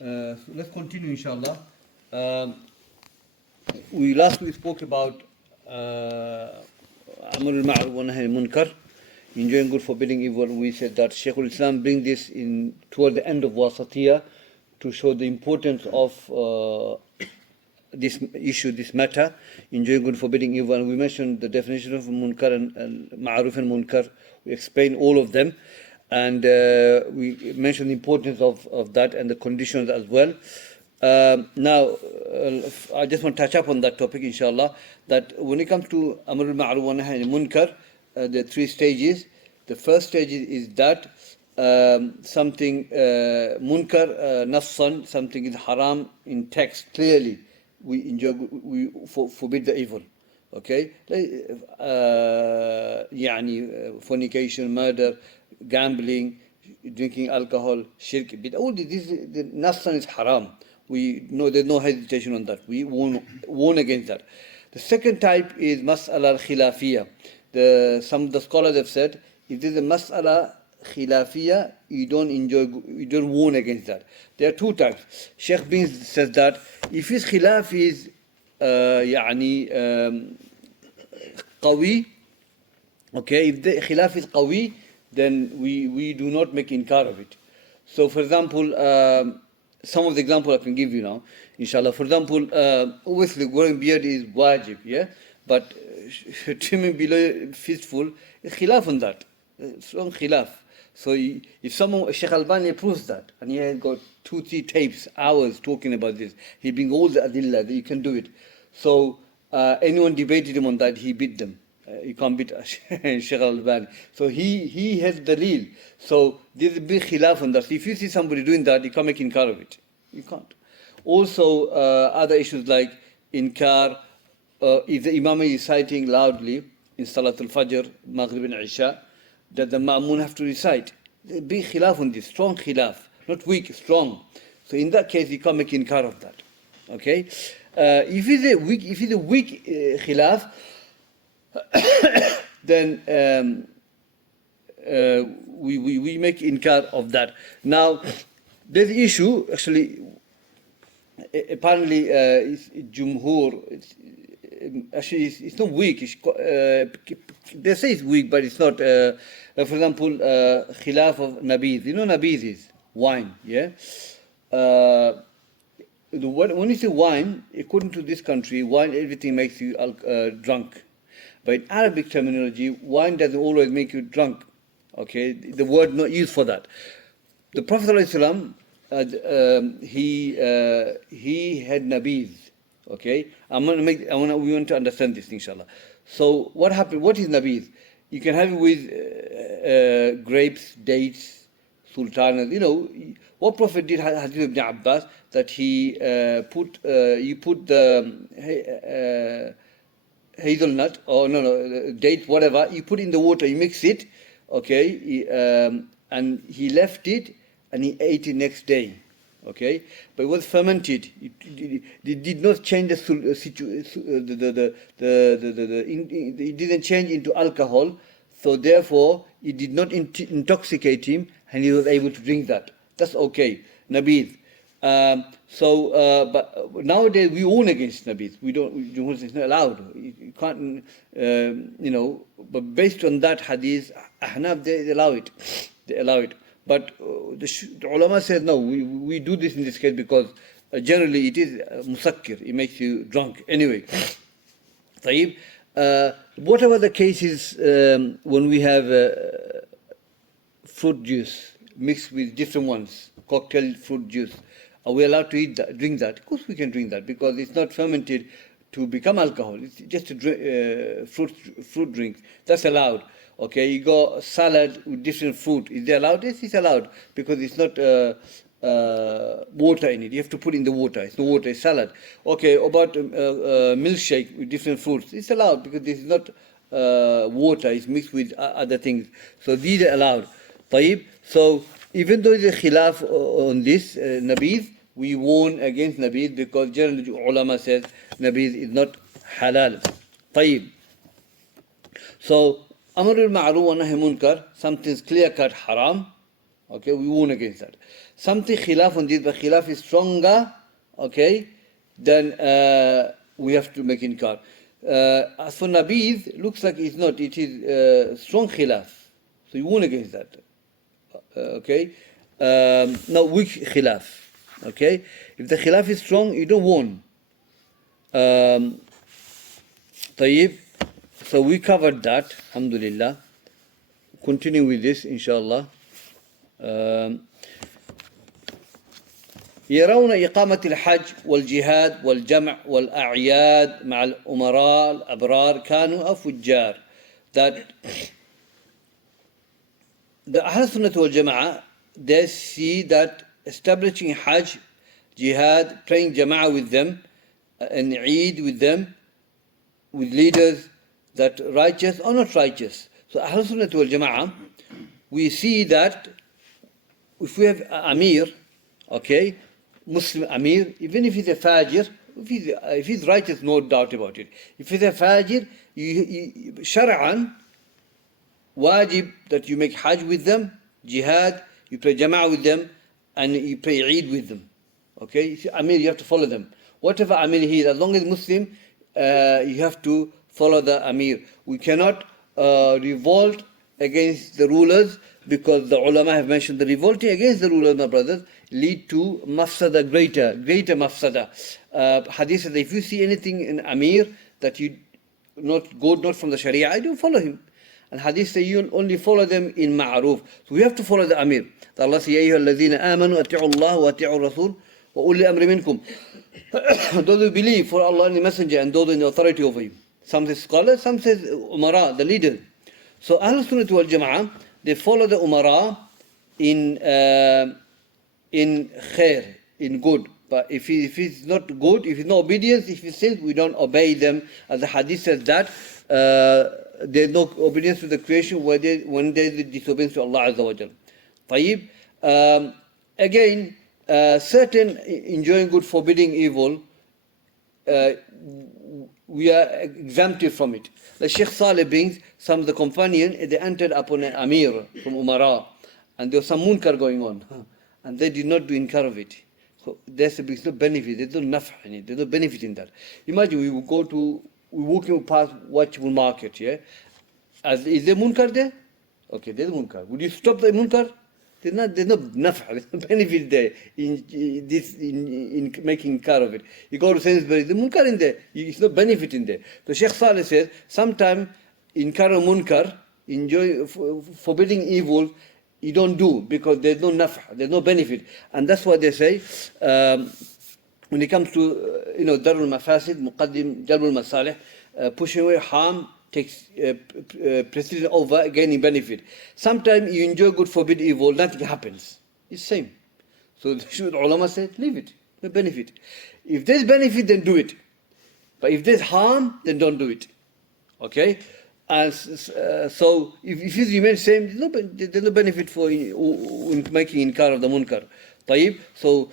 Let's continue, inshallah. Last week spoke about Amr al-Ma'ruf wa Nahy al-Munkar, enjoying good, forbidding evil. We said that Shaykhul Islam bring this in toward the end of Waasityyah to show the importance of this issue, this matter, enjoying good, forbidding evil. And we mentioned the definition of Munkar and Ma'ruf and Munkar. We explained all of them. And we mentioned the importance of that and the conditions as well. Now, I just want to touch up on that topic, inshallah, that when it comes to Amr al-Ma'ruf wa Nahy al-Munkar, the three stages. The first stage is that something munkar nafsan, something is haram in text, clearly we forbid the evil. Okay? يعني fornication, murder, gambling, drinking alcohol, shirk, all this the nafsan is haram. We know there's no hesitation on that. We warn against that. The second type is mas'ala al-khilafiyah. Some of the scholars have said, if there's a mas'ala khilafiyah, you don't warn against that. There are two types. Sheikh bin says that if his khilaf is qawi, okay, if the khilaf is qawi, then we do not make inkar of it. So, for example, some of the examples I can give you now, inshallah. For example, obviously growing beard is wajib, yeah? But trimming below fistful is khilaf on that. Strong khilaf. So if someone, Shaykh Albani proves that, and he has got 2-3 tapes, hours talking about this, he brings all the adillah that you can do it. So anyone debated him on that, he beat them. You can't beat Shaykh Albani. So he has the real. So there's a big khilaf on that. So if you see somebody doing that, you can't make inkar of it. You can't. Also, other issues like inkar, if the imam is reciting loudly in Salatul Fajr, Maghrib and Isha, that the ma'mun have to recite. There's a big khilaf on this, strong khilaf, not weak, strong. So in that case, you can't make inkar of that. Okay? If it's a weak khilaf, then we make inkar of that. Now, there's the issue, actually, apparently, Jumhur, actually, it's not weak. They say it's weak, but it's not. For example, khilaf of nabiz. You know nabiz is wine, yeah? When you say wine, according to this country, wine, everything makes you drunk. But in Arabic terminology, wine doesn't always make you drunk. Okay, the word not used for that. The Prophet ﷺ, he had nabiz. Okay, we want to understand this, inshallah. So what happened? What is nabiz? You can have it with grapes, dates, sultanas. You know what Prophet did. Hadith ibn Abbas that he put the hazelnut or date, whatever, you put in the water, you mix it, okay, and he left it and he ate it next day, okay, but it was fermented. It did not change it didn't change into alcohol, so therefore it did not intoxicate him and he was able to drink that. That's okay, nabiz. But nowadays we warn against nabiz. It's not allowed. You can't, But based on that hadith, Ahnaf they allow it. They allow it. But the ulama says no. We do this in this case because generally it is musakkir. It makes you drunk. Anyway, طيب. What about the cases when we have fruit juice mixed with different ones, cocktail fruit juice? Are we allowed to drink that? Of course we can drink that because it's not fermented to become alcohol. It's just a fruit drink. That's allowed. Okay, you go salad with different fruit. Is it allowed? Yes, it's allowed because it's not water in it. You have to put in the water. It's no water, it's salad. Okay, about milkshake with different fruits. It's allowed because this is not water. It's mixed with other things. So these are allowed. طيب. So even though there is a khilaf on this, nabiz, we warn against nabiz because generally ulama says nabiz is not halal. طيب. So, amr al-ma'ruf wa nahy munkar, something's clear-cut haram, okay, we warn against that. something khilaf on this, but khilaf is stronger, okay, then we have to make inkar. As for Nabiz, looks like it's not, it is strong khilaf. So you warn against that. Okay? Now weak khilaf. Okay? If the khilaf is strong, you don't warn. طيب. So we covered that, alhamdulillah. Continue with this, inshallah. يرون إقامة الحج والجهاد والجمع والأعياد مع الأمراء الأبرار كانوا أو فجار. That the Ahl Sunnah wal Jama'ah, they see that establishing Hajj, Jihad, praying Jama'ah with them, and Eid with them, with leaders, that righteous or not righteous. So Ahl Sunnah wal Jama'ah, we see that if we have Amir, okay, Muslim Amir, even if he's a Fajr, if he's righteous, no doubt about it. If he's a Fajr, Shar'an, wajib that you make Hajj with them, Jihad, you pray Jama'ah with them, and you pray Eid with them. Okay? Amir, you have to follow them. Whatever Amir he is, as long as Muslim, you have to follow the Amir. We cannot revolt against the rulers, because the ulama have mentioned the revolting against the rulers, my brothers, lead to mafsada, greater mafsada. Hadith says, if you see anything in Amir that you not good, not from the Sharia, I don't follow him. And Hadith says you only follow them in ma'ruf. So we have to follow the Amir. Allah says, Ya ayyuha alladhina amanu ati'u Allah wa ati'u Rasul wa uli amri minkum. Those who believe for Allah and the Messenger and those in the authority over you. Some say scholars, some say umara, the leaders. So Ahl Sunnah wal Jama'ah, they follow the umara in khair, in good. But if he's not good, if he's no obedience, if he sins, we don't obey them. As the hadith says that there's no obedience to the creation when there's disobedience to Allah Azza wa Jal. Tayyib. Again, certain enjoying good, forbidding evil, we are exempted from it. The Shaykh Saleh brings some of the companions, they entered upon an Amir from Umara, and there was some munkar going on, and they did not do inkar of it. So there's no benefit, there's no nafh in it, there's no benefit in that. Imagine we're walking past watchable market, yeah? Is there munkar there? Okay, there's munkar. Would you stop the munkar? There's no nafh, there's no benefit there in making inkar of it. You go to Sainsbury, the munkar in there, it's no benefit in there. So Shaykh Saleh says, sometimes inkar of munkar, forbidding evil, you don't do because there's no nafh, there's no benefit. And that's why they say, when it comes to, darul mafasid, muqaddim, jalbul masalih, pushing away harm takes precedence over gaining benefit. Sometimes you enjoy good, forbid evil, nothing happens. It's same. So should ulama say, leave it, no benefit. If there's benefit, then do it. But if there's harm, then don't do it. Okay? So if you remain same, there's no benefit for in making inkar of the munkar. Tayyib. So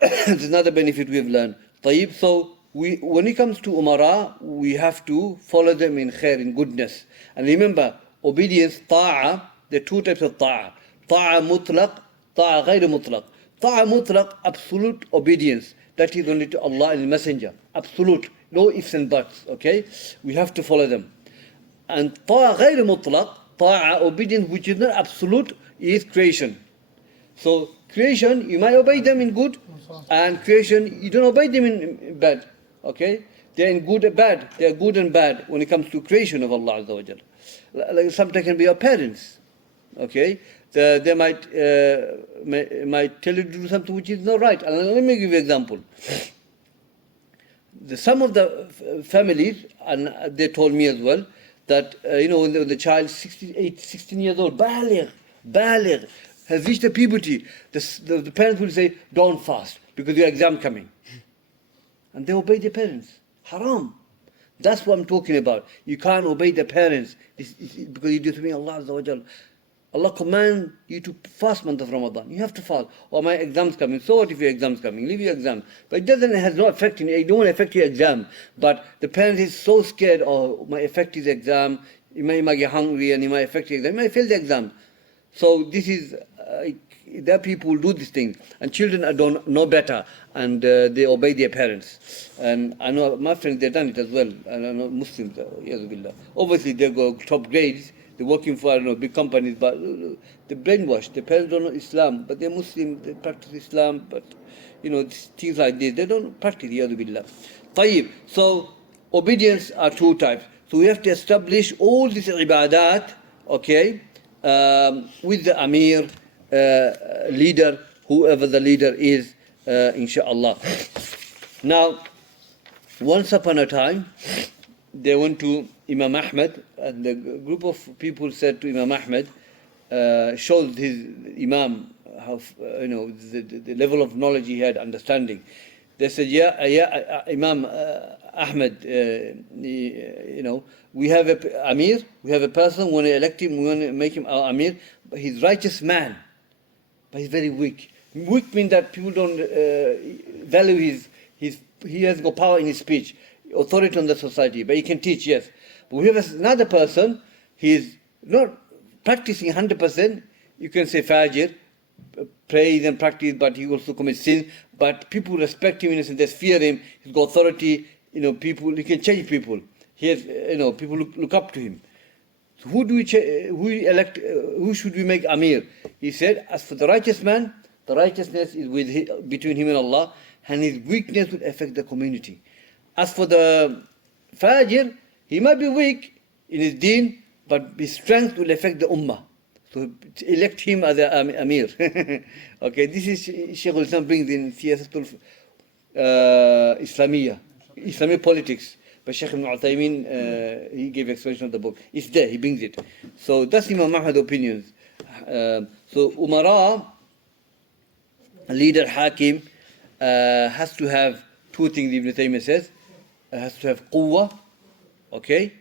there's another benefit we have learned. Tayyib. So when it comes to umara, we have to follow them in khair, in goodness. And remember, obedience, ta'a, there are two types of ta'a. Ta'a mutlaq, ta'a ghayr mutlaq. Ta'a mutlaq, absolute obedience. That is only to Allah and the Messenger. Absolute. No ifs and buts. Okay? We have to follow them. And ta'a ghayr mutlaq, ta'a, obedience which is not absolute, is creation. So creation, you might obey them in good, and creation, you don't obey them in bad. Okay? They're in good and bad. They're good and bad when it comes to creation of Allah Azza wa Jal. Like sometimes can be your parents. Okay? They might tell you to do something which is not right. And let me give you an example. Some of the families, and they told me as well, that when the child 16 years old, baligh, has reached the puberty, the parents will say, don't fast because your exam coming. And they obey their parents. Haram. That's what I'm talking about. You can't obey the parents because you disobey Allah Azza wa Jal. Allah commands you to fast month of Ramadan. You have to fast. Or my exam's coming. So what if your exam's coming? Leave your exam. But it has no effect it don't affect your exam. But the parent is so scared, it might affect his exam. He might get hungry and he might affect his exam. He might fail the exam. So this is there are people who do these things, and children don't know better, and they obey their parents. And I know my friends, they've done it as well. And I know Muslims, obviously they go top grades, they're working for, I don't know, big companies, but they're brainwashed. Their parents don't know Islam, but they're Muslim, they practice Islam, but things like this, they don't practice, billah. Tayyib. So obedience are two types. So we have to establish all these ibadat, okay, with the Amir, leader, whoever the leader is, inshallah. Now, once upon a time, they went to Imam Ahmed, and the group of people said to Imam Ahmed, showed his Imam how the level of knowledge he had, understanding. They said, yeah, Imam Ahmed, we have a Amir, we have a person, we want to elect him, we want to make him our Amir, but he's righteous man, but he's very weak. Weak means that people don't value he has no power in his speech, authority on the society, but he can teach, yes. But we have another person, he's not practicing 100%, you can say fajr, praise and practice, but he also commits sin, but people respect him in a sense, they fear him, he's got authority, people, he can change people. He has, people look up to him. So who should we make Amir? He said, as for the righteous man, the righteousness is between him and Allah, and his weakness will affect the community. As for the Fajr, he might be weak in his deen, but his strength will affect the Ummah. So elect him as an Amir. Okay, this is Shaykhul Islam brings in Siyasatul Islamiyah, Islamic politics. But Shaykh ibn Taymiyyah, he gave explanation of the book. It's there, he brings it. So that's Imam Ahmad's opinions. So Umara, leader, Hakim, has to have two things, Ibn Taymiyyah says. Has to have quwwah, okay,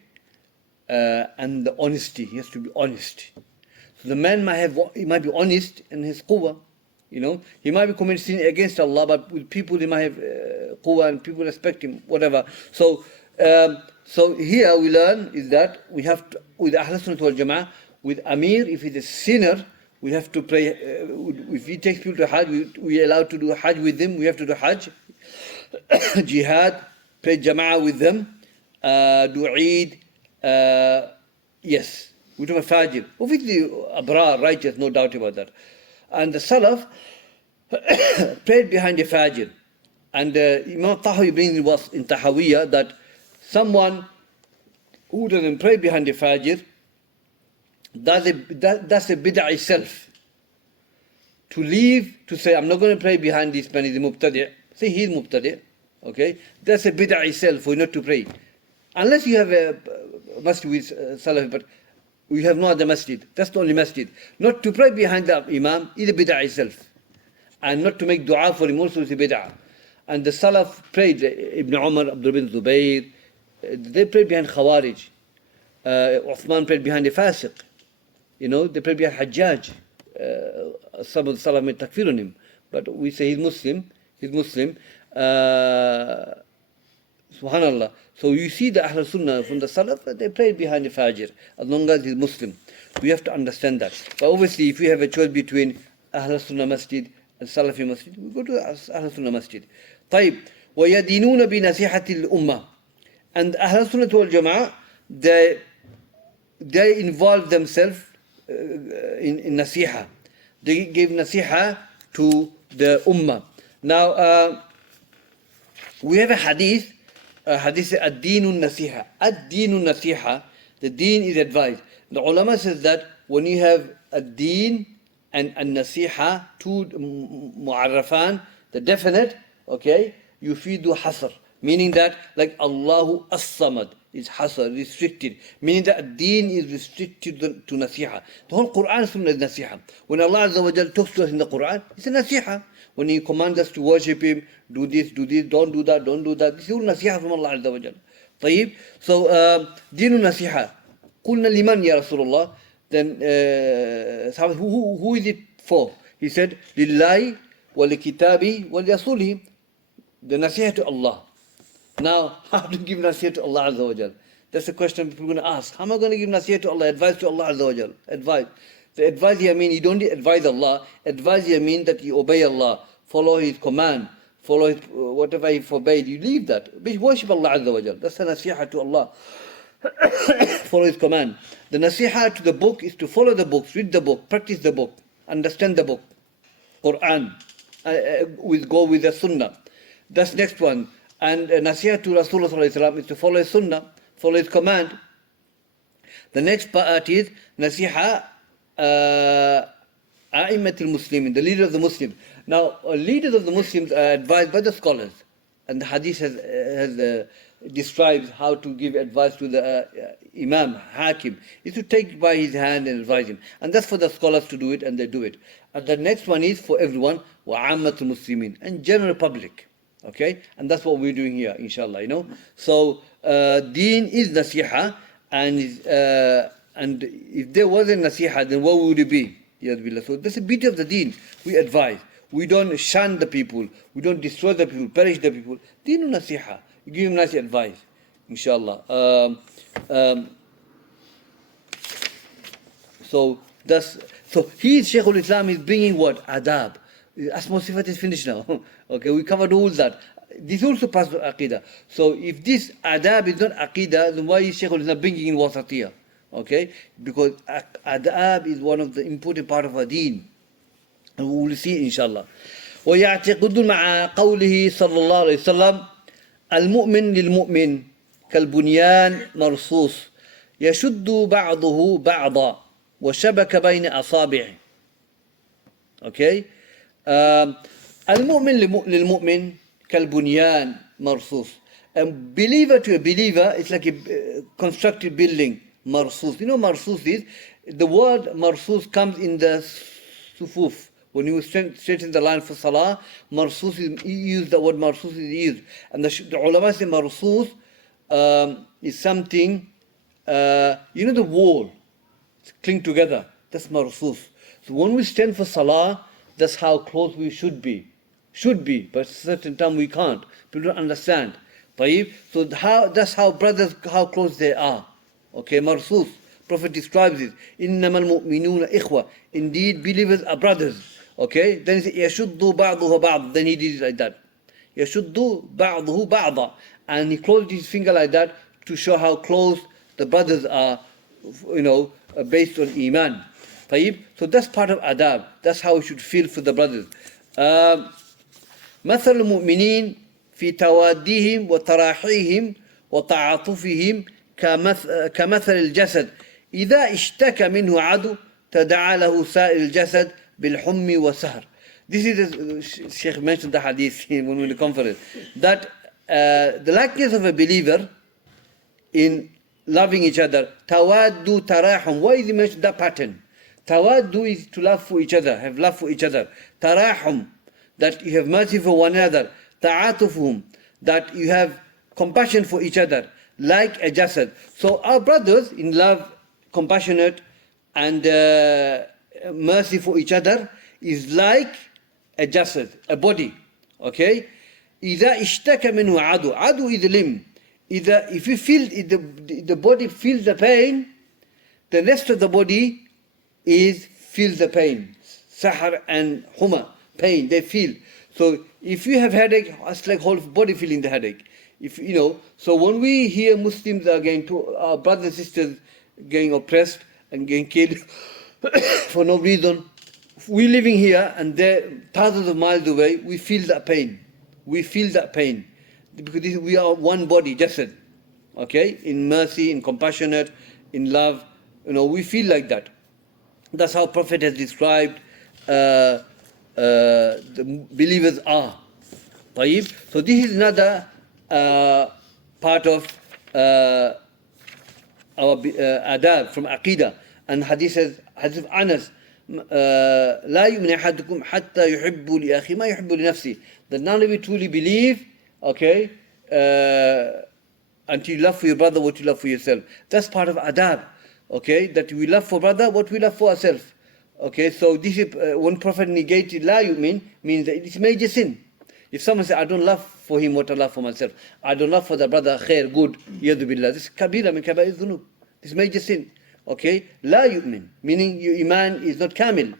and the honesty. He has to be honest. So the man he might be honest in his quwwah, he might be committing sin against Allah, but with people he might have quwwah and people respect him, whatever. So here we learn is that we have to, with Ahl Sunnah wal Jama'ah, with Amir, if he's a sinner, we have to pray. If he takes people to Hajj, we are allowed to do Hajj with him. We have to do Hajj, Jihad, pray Jama'ah with them, do Eid, yes. We do a Fajr. Obviously, Abrar, righteous, no doubt about that. And the Salaf prayed behind the Fajr. And Imam Tahawi brings was in Tahawiyah that someone who doesn't pray behind the Fajr, that's a bid'ah itself. To leave, to say, I'm not going to pray behind this man, he's a Mubtadi'. Say he's Mubtadi', okay? That's a bid'ah itself for you not to pray. Unless you have a masjid with Salaf, but we have no other masjid. That's the only masjid. Not to pray behind the Imam is a bid'ah itself. And not to make dua for him also is a bid'ah. And the Salaf prayed, Ibn Umar, Abdul bin Zubayr, they prayed behind Khawarij. Uthman prayed behind the Fasiq. They prayed behind Hajjaj. Some of the Salaf made takfir on him. But we say he's Muslim. Subhanallah. So you see the Ahl Sunnah from the Salaf, they prayed behind the Fajr, as long as he's Muslim. We have to understand that. But obviously, if we have a choice between Ahl Sunnah Masjid and Salafi Masjid, we go to Ahl Sunnah Masjid. طيب. وَيَدِينُونَ بِنَصِيحَةِ الْأُمَّةِ. And Ahl Sunnah wal Jama'ah, they involve themselves in nasiha. They give nasiha to the Ummah. Now, we have a hadith. Hadith ad-deenun nasiha. Ad-deenun nasiha. The deen is advice. The ulama says that when you have ad-deen and nasiha, two mu'arrafan, the definite, okay, you do hasr. Meaning that, like Allahu as-samad is hasr, restricted. Meaning that ad-deen is restricted to nasiha. The whole Quran is nasiha. When Allah Azza wa Jal talks to us in the Quran, it's a nasiha. When He commands us to worship Him, do this, don't do that. This is all nasiha from Allah Azza wa Jal. طيب. So, dinu nasiha. قلنا liman ya Rasulullah. Then, who is it for? He said, lillahi wa likitabi wa lirasulihi. The nasiha to Allah. Now, how to give nasiha to Allah Azza wa Jal? That's the question people are going to ask. How am I going to give nasiha to Allah, advice to Allah Azza wa Jal? Advice. The advice here means you don't advise Allah. Advice here means that you obey Allah, follow His command, follow His, whatever He forbade. You leave that. Worship Allah Azza wa Jal. That's the nasiha to Allah. Follow His command. The nasiha to the book is to follow the books, read the book, practice the book, understand the book, Quran, go with the Sunnah. That's next one. And nasiha to Rasulullah Sallallahu Alaihi Wasallam is to follow His Sunnah, follow His command. The next part is nasiha A'immat al-Muslimin, the leader of the Muslims. Now, leaders of the Muslims are advised by the scholars, and the Hadith has describes how to give advice to the Imam, Hakim, is to take by his hand and advise him. And that's for the scholars to do it, and they do it. And the next one is for everyone, وَعَامَّةُ الْمُسْلِمِينَ, and general public. Okay? And that's what we're doing here, inshallah, you know. So, deen is nasiha, and if there wasn't nasiha, then what would it be? So that's the beauty of the deen. We advise. We don't shun the people. We don't destroy the people, perish the people. Deen nasiha. You give him nice advice, inshallah. So he, Shaykhul Islam, is bringing what? Adab. Asma Sifat is finished now. Okay, we covered all that. This also part of Aqeedah. So if this adab is not Aqeedah, then why is Shaykhul Islam bringing in Waasityyah? Okay, because adab is one of the important part of our deen, and we will see inshallah. ويعتقد مع قوله صلى الله عليه وسلم المؤمن للمؤمن كالبنيان مرصوص يشد بعضه بعضا وشبك بين أصابعه. Okay, المؤمن للمؤمن كالبنيان مرصوص. A believer to a believer is like a constructed building. Marsus. You know marsus is, the word marsus comes in the sufuf. When you straighten the line for salah, marsus is used, the word marsus is used. And the ulama say marsus is something, you know the wall, cling together. That's marsus. So when we stand for salah, that's how close we should be. Should be, but at a certain time we can't. People don't understand. So that's how brothers, how close they are. Okay, marsus. Prophet describes it. إِنَّمَا الْمُؤْمِنُونَ إِخْوَةً. Indeed, believers are brothers. Okay, then he said, يَشُدُّ بَعْضُهُ بَعْضًا. Then he did it like that. يَشُدُّ بَعْضُهُ بَعْضًا. And he closed his finger like that to show how close the brothers are, you know, based on iman. So that's part of adab. That's how we should feel for the brothers. مثل المؤمنين في توادهم وتراحيهم وتعاطفهم كمثل الجسد إذا اشتكى منه عدو تداعى له سائر الجسد بالحمى والسهر. This is, Shaykh mentioned the hadith when we were in the conference, that the likeness of a believer in loving each other, tawaddu tarahum. Why is he mentioned that pattern? Tawaddu is to love for each other, have love for each other. Tarahum, that you have mercy for one another. Ta'atufuhum, that you have compassion for each other, like a jasad. So our brothers in love, compassionate, and mercy for each other is like a jasad, a body. Okay? إِذَا اشْتَكَ مِنْهُ عَدُو. Adu is the limb. If you feel, the body feels the pain, the rest of the body feels the pain. Sahar and huma, pain, they feel. So if you have headache, it's like whole body feeling the headache. If you know, so when we hear Muslims are getting to our brothers and sisters getting oppressed and getting killed for no reason, we living here and they're thousands of miles away, we feel that pain. We feel that pain because we are one body, jasad. Okay, in mercy, in compassionate, in love, you know, we feel like that. That's how Prophet has described the believers are. So this is another part of our adab from Aqeedah. And hadith says, hadith of Anas, لا يؤمن أحدكم حتى يحب لأخيه ما يحب لنفسه. That none of you truly believe, okay, until you love for your brother what you love for yourself. That's part of adab, okay, that we love for brother what we love for ourselves. Okay, so this is when Prophet negated la yu'min, means that it's major sin. If someone says, I don't love for him what I love for myself, I don't love for the brother khair, good, yadu billah, this is kabira min kabair dhunub. This is major sin. okay, لا يؤمن, meaning your iman is not kamil.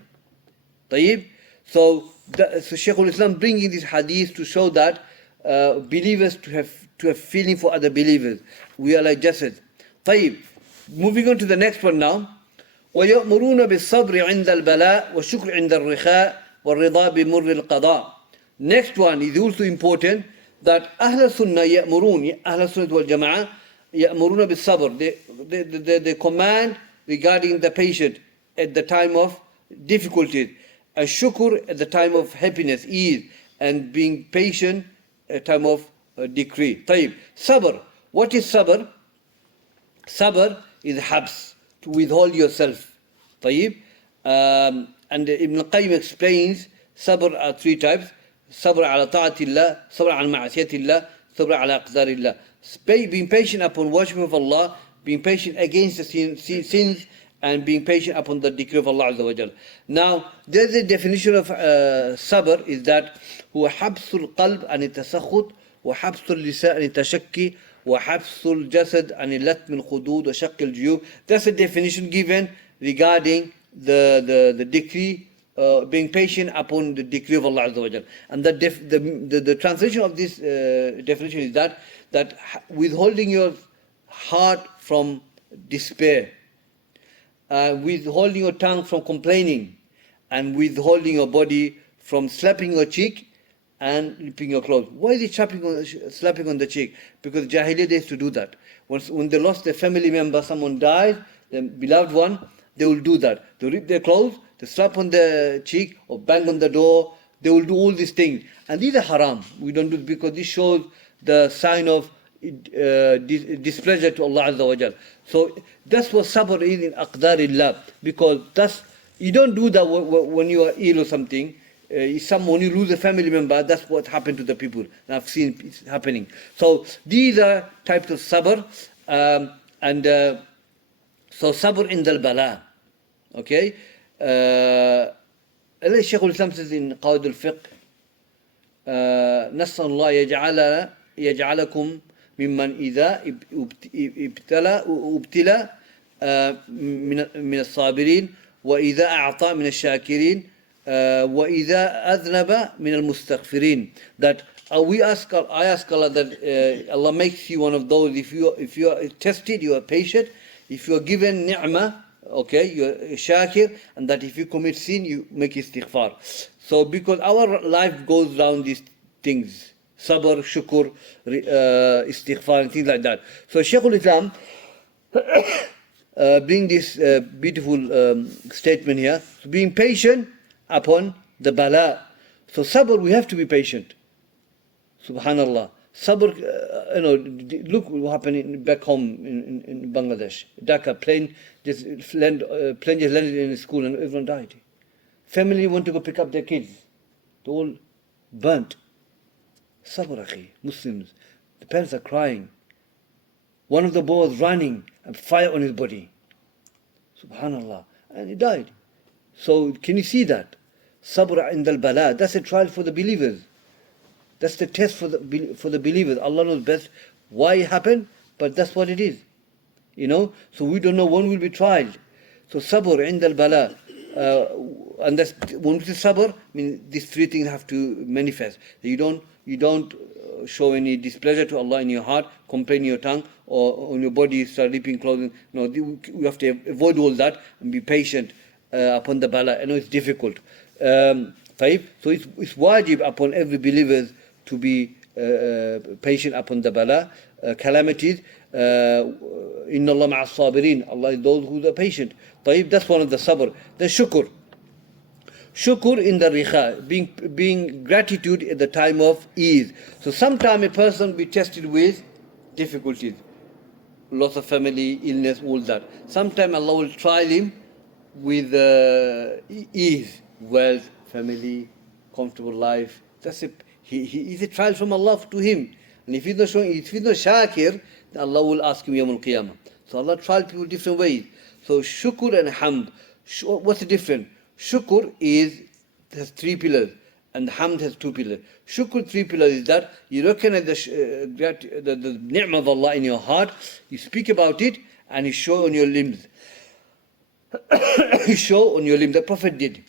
طيب. So Shaykhul Islam bringing this hadith to show that believers to have feeling for other believers. We are like jasad. طيب. Moving on to the next one now. ويأمرون بالصبر عند البلاء والشكر عند الرخاء والرضا بمر القضاء. Next one is also important, that أهل السنة يأمرون, أهل السنة والجماعة يأمرون بالصبر. They command regarding the patient at the time of difficulties. الشكر at the time of happiness, ease, and being patient at time of decree. طيب. صبر. What is صبر? صبر is habs, to withhold yourself. طيب. And Ibn Qayyim explains صبر are three types. صبر على طاعة الله, صبر على معصية الله, صبر على أقدار الله. Being patient upon worship of Allah, being patient against the sins, and being patient upon the decree of Allah Azza wa Jal. Now, there's a definition of sabr, is that هو حبس القلب عن التسخط وحبس اللسان عن التشكي وحبس الجسد عن اللتم الخدود وشق الجيوب. That's a definition given regarding the decree, being patient upon the decree of Allah Azza wa Jal. And the translation of this definition is that withholding your heart from despair, withholding your tongue from complaining, and withholding your body from slapping your cheek and ripping your clothes. Why is it slapping on the cheek? Because Jahiliyyah, they used to do that. When they lost their family member, someone died, their beloved one, they will do that. They rip their clothes, they slap on the cheek or bang on the door. They will do all these things. And these are haram. We don't do it because this shows the sign of displeasure to Allah Azza wa Jal. So that's what sabr is in aqdarillah, because you don't do that when you are ill or something. When you lose a family member, that's what happened to the people. And I've seen it happening. So these are types of sabr, so sabr in the bala. Okay. Shaykhul Islam says in Qawaid al-Fiqh, نسأل الله يجعلكم ممن إذا ابتلى من الصابرين وإذا أعطى من الشاكرين وإذا أذنب من المستغفرين. That I ask Allah that Allah makes you one of those. If you are tested, you are patient. If you are given ni'mah, okay, you are shakir, and that if you commit sin, you make istighfar. So because our life goes around these things, sabr, shukr, istighfar, and things like that. So Shaykhul Islam bring this beautiful statement here, being patient upon the bala. So sabr, we have to be patient. Subhanallah. Sabr, look what happened back home in Bangladesh. Dhaka, plane just landed in a school and everyone died. Family went to go pick up their kids. They all burnt. Sabr, akhi, Muslims. The parents are crying. One of the boys running and fire on his body. Subhanallah. And he died. So can you see that? Sabr indal bala. That's a trial for the believers. That's the test for the believers. Allah knows best why it happened, but that's what it is. So we don't know when we'll be tried. So sabr indal bala. And that's when we say sabr, I mean these three things have to manifest. You don't show any displeasure to Allah in your heart, complain in your tongue, or on your body start ripping clothing. No, we have to avoid all that and be patient upon the bala. I know it's difficult. So it's wajib upon every believer to be patient upon the bala, calamities. Inna Allah ma'as sabirin. Allah is those who are patient. That's one of the sabr. The shukr. Shukr in the rikha, being gratitude at the time of ease. So sometimes a person will be tested with difficulties, loss of family, illness, all that. Sometimes Allah will try him with ease, wealth, family, comfortable life. That's it. He is a trial from Allah to him. And if he's not shakir, then Allah will ask him Yawmul Qiyamah. So Allah tried people different ways. So shukr and hamd. What's the difference? Shukr has three pillars, and hamd has two pillars. Shukr, three pillars, is that you recognize the ni'mah of Allah in your heart, you speak about it, and you show on your limbs. show on your limb. The Prophet did.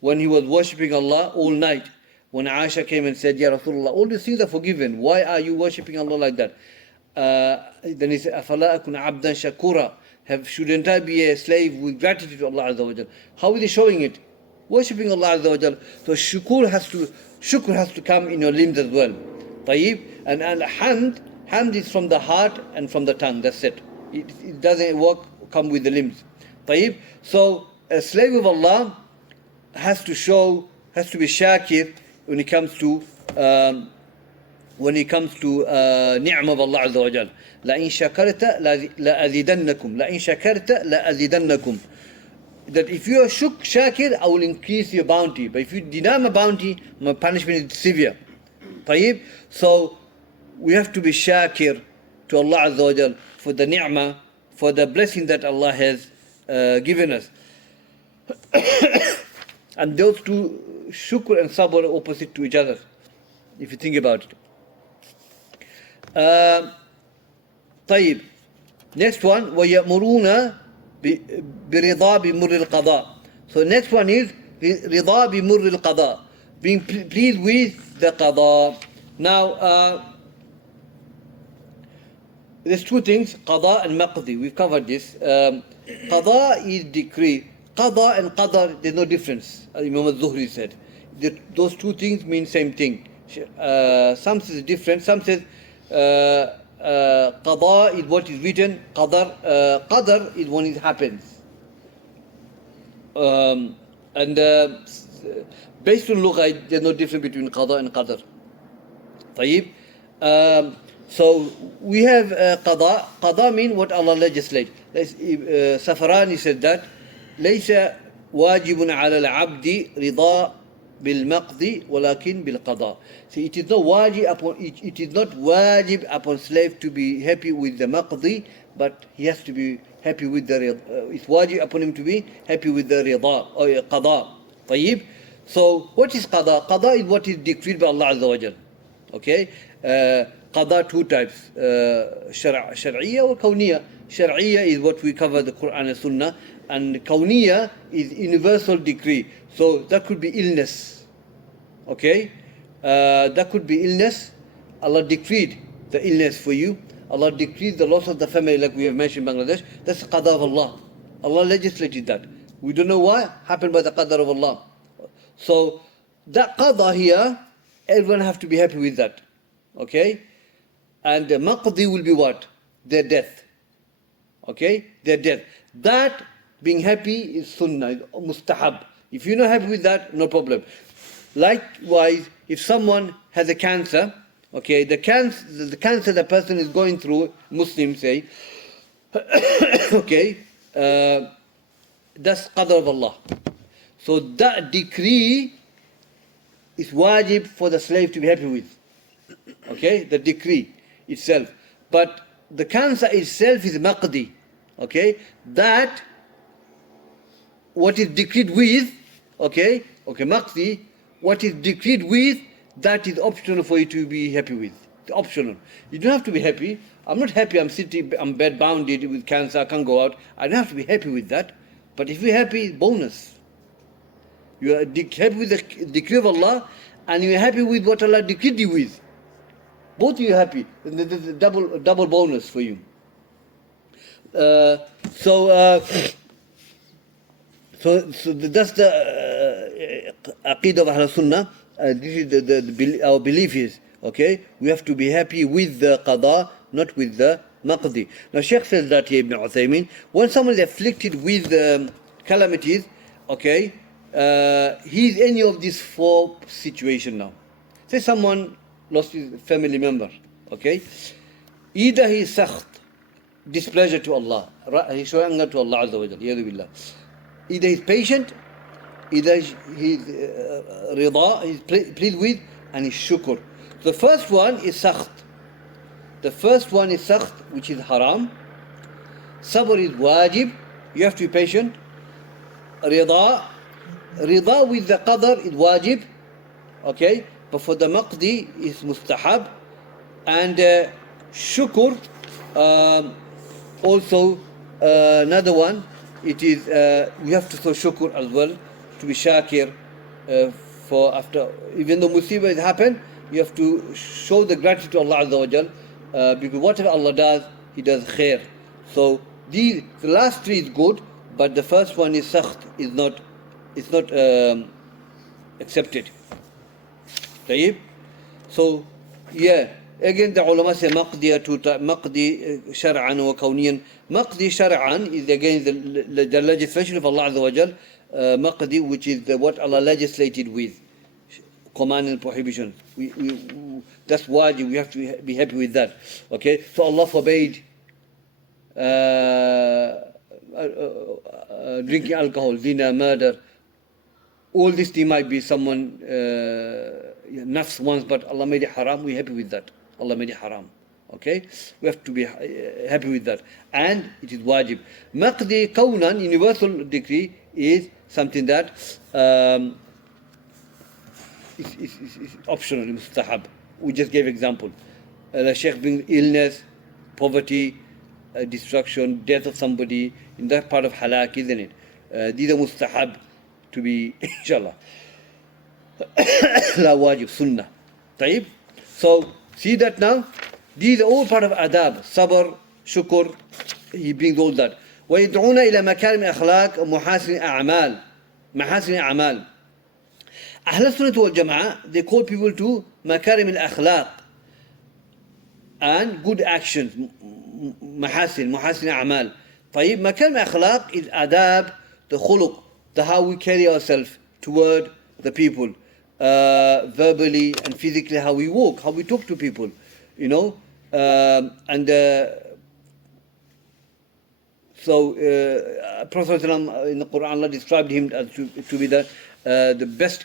When he was worshipping Allah all night, when Aisha came and said, Ya Rasulullah, all these things are forgiven. Why are you worshipping Allah like that? Then he said, أَفَلَا أَكُنْ عَبْدًا شَكُورًا. Shouldn't I be a slave with gratitude to Allah Azza wa Jal? How is he showing it? Worshipping Allah Azza wa Jal. So shukr has to come in your limbs as well. طيب? And hamd is from the heart and from the tongue. That's it. It doesn't come with the limbs. طيب? So a slave of Allah has to be shakir when it comes to ni'mah of Allah Azza wa Jal. لَإِن شَكَرْتَ لَأَزِيدَنَّكُمْ لَإِن شَكَرْتَ لَأَزِيدَنَّكُم. That if you are shakir, I will increase your bounty. But if you deny my bounty, my punishment is severe. طيب? So we have to be shakir to Allah Azza wa Jal for the ni'mah, for the blessing that Allah has given us. And those two, shukr and sabr, are opposite to each other, if you think about it. طيب. Next one, وَيَأْمُرُونَ بِرِضَى بِمُرِّ الْقَضَاءِ. So next one is رِضَى بِمُرِّ الْقَضَاءِ, being pleased with the qada. Now, there's two things, qada and maqdi. We've covered this. Qada is decree. Qada and qadar, there's no difference. Imam al-Zuhri said. Those two things mean same thing. Some says different. Some says qada is what is written. Qadar is when it happens. And based on lugha, there's no difference between qada and qadar. طيب. So we have qada. Qada means what Allah legislates. Safarani said that ليس واجب على العبد رضا بالمقضي ولكن بالقضاء. So it is not wajib upon slave to be happy with the maqdi, but he has to be happy with the rida. It's wajib upon him to be happy with the rida or qada. طيب. So what is qada? Qada is what is decreed by Allah Azza wa Jal. Okay. Qada two types, shar'iyya or kawniyya. Shar'iyya is what we cover, the Quran and Sunnah, and kawniyya is universal decree. So that could be illness. Okay, that could be illness. Allah decreed the illness for you. Allah decreed the loss of the family, like we have mentioned in Bangladesh. That's the qadar of Allah. Allah legislated that. We don't know why. Happened by the qadar of Allah. So that qadar here, everyone have to be happy with that. Okay, and the maqdi will be what? Their death. Okay, their death. That being happy is sunnah, mustahab. If you're not happy with that, no problem. Likewise, if someone has a cancer, okay, the cancer the person is going through, Muslims say, okay, that's qadr of Allah. So that decree is wajib for the slave to be happy with. Okay, the decree itself. But the cancer itself is maqdi. Okay, that what is decreed with, okay, maqdi, what is decreed with, that is optional for you to be happy with. Optional. You don't have to be happy. I'm not happy, I'm bed bounded with cancer, I can't go out. I don't have to be happy with that. But if you're happy, bonus. You are happy with the decree of Allah, and you're happy with what Allah decreed you with. Both you are happy. There's a double bonus for you. So that's the Aqeedah of Ahl-Sunnah. This is our belief is, okay, we have to be happy with the qada, not with the maqdi. Now Shaykh says that here, Ibn Uthaymeen, when someone is afflicted with calamities, okay, he's any of these four situations now. Say someone lost his family member, okay, either he is sakht, displeasure to Allah, he's showing anger to Allah Azza wa Jalla, either he's patient, either he's rida, he's pleased with, and he's shukr. The first one is sakht. The first one is sakht, which is haram. Sabr is wajib, you have to be patient. Rida with the qadar is wajib, okay, but for the maqdi is mustahab. And shukr, also another one, it is, we have to show shukr as well, to be shakir, for after, even though musibah has happened, you have to show the gratitude to Allah Azza wa Jal, because whatever Allah does, He does khair. So the last three is good, but the first one is sakht, is not, it's not accepted. طيب? So, yeah, again the ulama say maqdi shar'an wa kawniyan. Maqdi shar'an is again the legislation of Allah Azza wa Jal, maqdi, which is what Allah legislated with, command and prohibition. That's wajib, we have to be happy with that. Okay, so Allah forbade drinking alcohol, zina, murder. All this they might be someone nafs once, but Allah made it haram. We're happy with that. Allah made it haram. Okay, we have to be happy with that, and it is wajib. Maqdi kawnan, universal decree, is something that is optional, mustahab. We just gave example. The Shaykh brings illness, poverty, destruction, death of somebody. In that part of halak, isn't it? These are mustahab to be, inshallah. La wajib, sunnah. طيب? So, see that now? These are all part of adab, sabr, shukr. He brings all that. ويدعون إلى مكارم الأخلاق ومحاسن الأعمال. محاسن الأعمال. أهل السنة والجماعة, they call people to مكارم الأخلاق and good actions. محاسن الأعمال. طيب, مكارم الأخلاق is adab, the khuluq, the how we carry ourselves toward the people, verbally and physically, how we walk, how we talk to people, you know, and so Prophet in the Quran, Allah described him as to be the best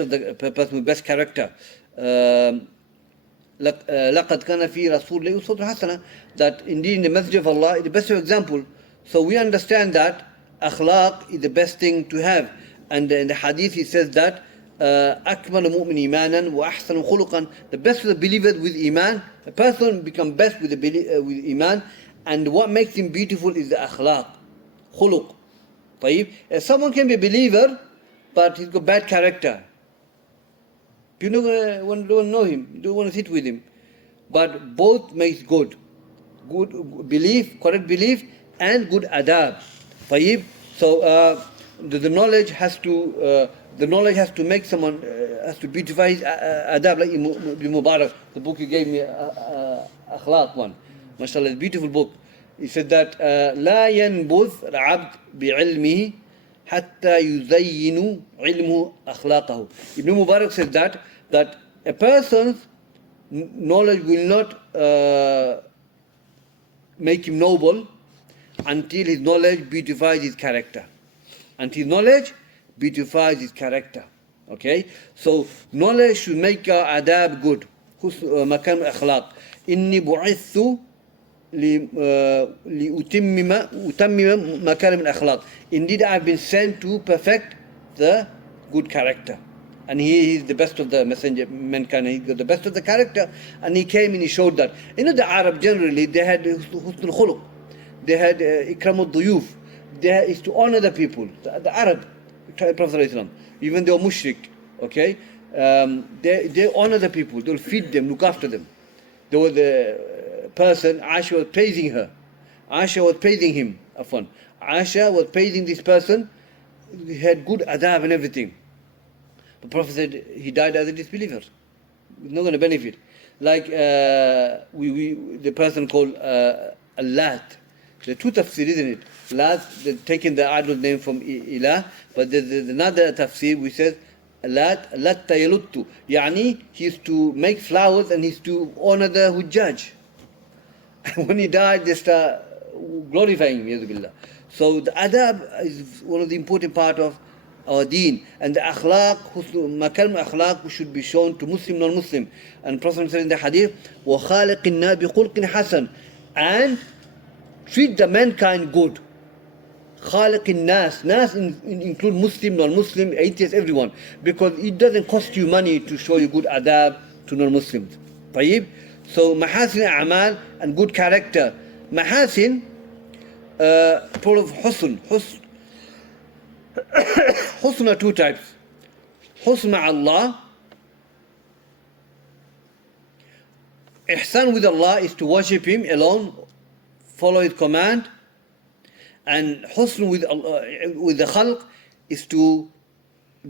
of the person with best character. لقد كان في رسول الله أسوة حسنة, that indeed in the message of Allah is the best example. So we understand that akhlaq is the best thing to have, and in the hadith he says that أكمل مؤمن إيمانا وأحسن خلقا, the best of the believers with iman, a person become best with iman, and what makes him beautiful is the akhlaq, khuluq. طيب, someone can be a believer but he's got bad character, people don't know him, don't want to sit with him, but both makes good belief, correct belief, and good adab. طيب, so the knowledge has to make someone, has to beautify his adab, like Ibn Mubarak, the book you gave me, akhlaq one, mashallah, it's a beautiful book. He said that لا ينبذ العبد بعلمه حتى يزين علمه أخلاقه. Ibn Mubarak said that a person's knowledge will not make him noble until his knowledge beautifies his character. Until knowledge beautifies his character. Okay? So knowledge should make our adab good. مكان الأخلاق. إني بعثت لأتمم مكارم الأخلاق. Indeed, I have been sent to perfect the good character. And he is the best of the messenger, mankind. He got the best of the character, and he came and he showed that. You know, the Arab generally, they had husn al-khuluq, they had ikram al-duyuf, they is to honor the people. The Arab, Prophet Islam, even they were mushrik, okay, they honor the people, they'll feed them, look after them. There was a person, Aisha was praising her, Aisha was praising him, Afwan. Aisha was praising this person, he had good adab and everything. The Prophet said he died as a disbeliever. He's not going to benefit. Like the person called Allat. The two tafsir, isn't it? Lat, they're taking the idol name from Ilah, but there's another tafsir which says Lat yaluttu. Yani, he used to make flowers and he used to honor the Hujjaj. And when he died, they start glorifying him. So the adab is one of the important part of our deen, and the akhlaq, makarim akhlaq should be shown to Muslim, non-Muslim. And Prophet said in the hadith, وَخَالِقِ النَّاسِ بِخُلْقٍ حَسَنٍ, and treat the mankind good. خَالِقِ النَّاسِ, nas include Muslim, non-Muslim, atheist, everyone, because it doesn't cost you money to show you good adab to non-Muslims. طيب, so mahasin a'mal and good character. Mahasin, problem of husn. Husn are two types. Husn ma'allah. Ihsan with Allah is to worship Him alone, follow His command. And husn with the khalq is to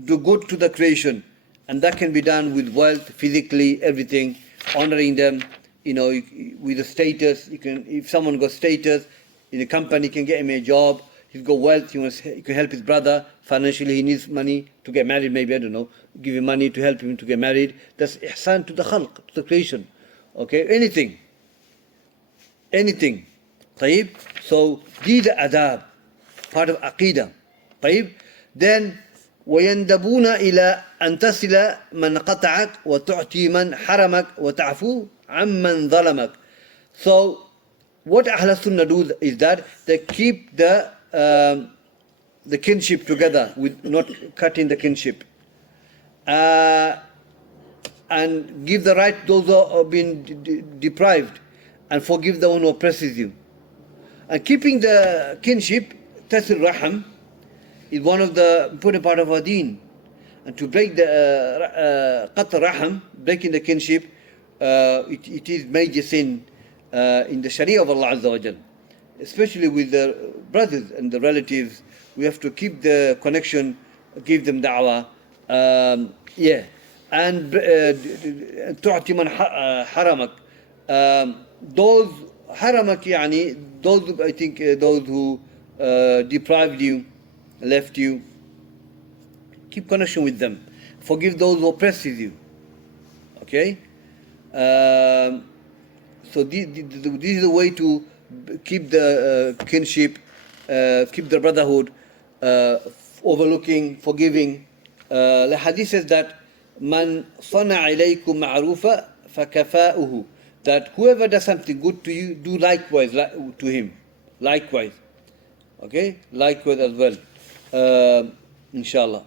do good to the creation. And that can be done with wealth, physically, everything, honoring them, with the status. If someone got status in a company, you can get him a job. He's got wealth, you can help his brother financially. He needs money to get married, maybe, I don't know. Give him money to help him to get married. That's ihsan to the khalq, to the creation. Okay, anything. طيب. So these are adab, part of aqeedah. طيب. Then ويندبون إلى أن تصل من قطعك وتعطي من حرمك وتعفو عمن ظلمك. So what Ahl Sunnah do is that they keep the kinship together, with not cutting the kinship, and give the right those who are being deprived, and forgive the one who oppresses you. And keeping the kinship, tasil raham, is one of the important part of our deen. And to break the qat raham, breaking the kinship, it is major sin in the Sharia of Allah Azza wa Jal. Especially with the brothers and the relatives, we have to keep the connection, give them da'wah. And tu'ti man haramak. Those haramak, those, I think, those who deprived you, left you, keep connection with them. Forgive those who oppresses you. Okay? So this is the way to keep the kinship, keep the brotherhood, overlooking, forgiving. The hadith says that man صنع إليكم معروفا فكفاؤه, that whoever does something good to you, do likewise to him. Likewise. Okay? Likewise as well. Inshallah.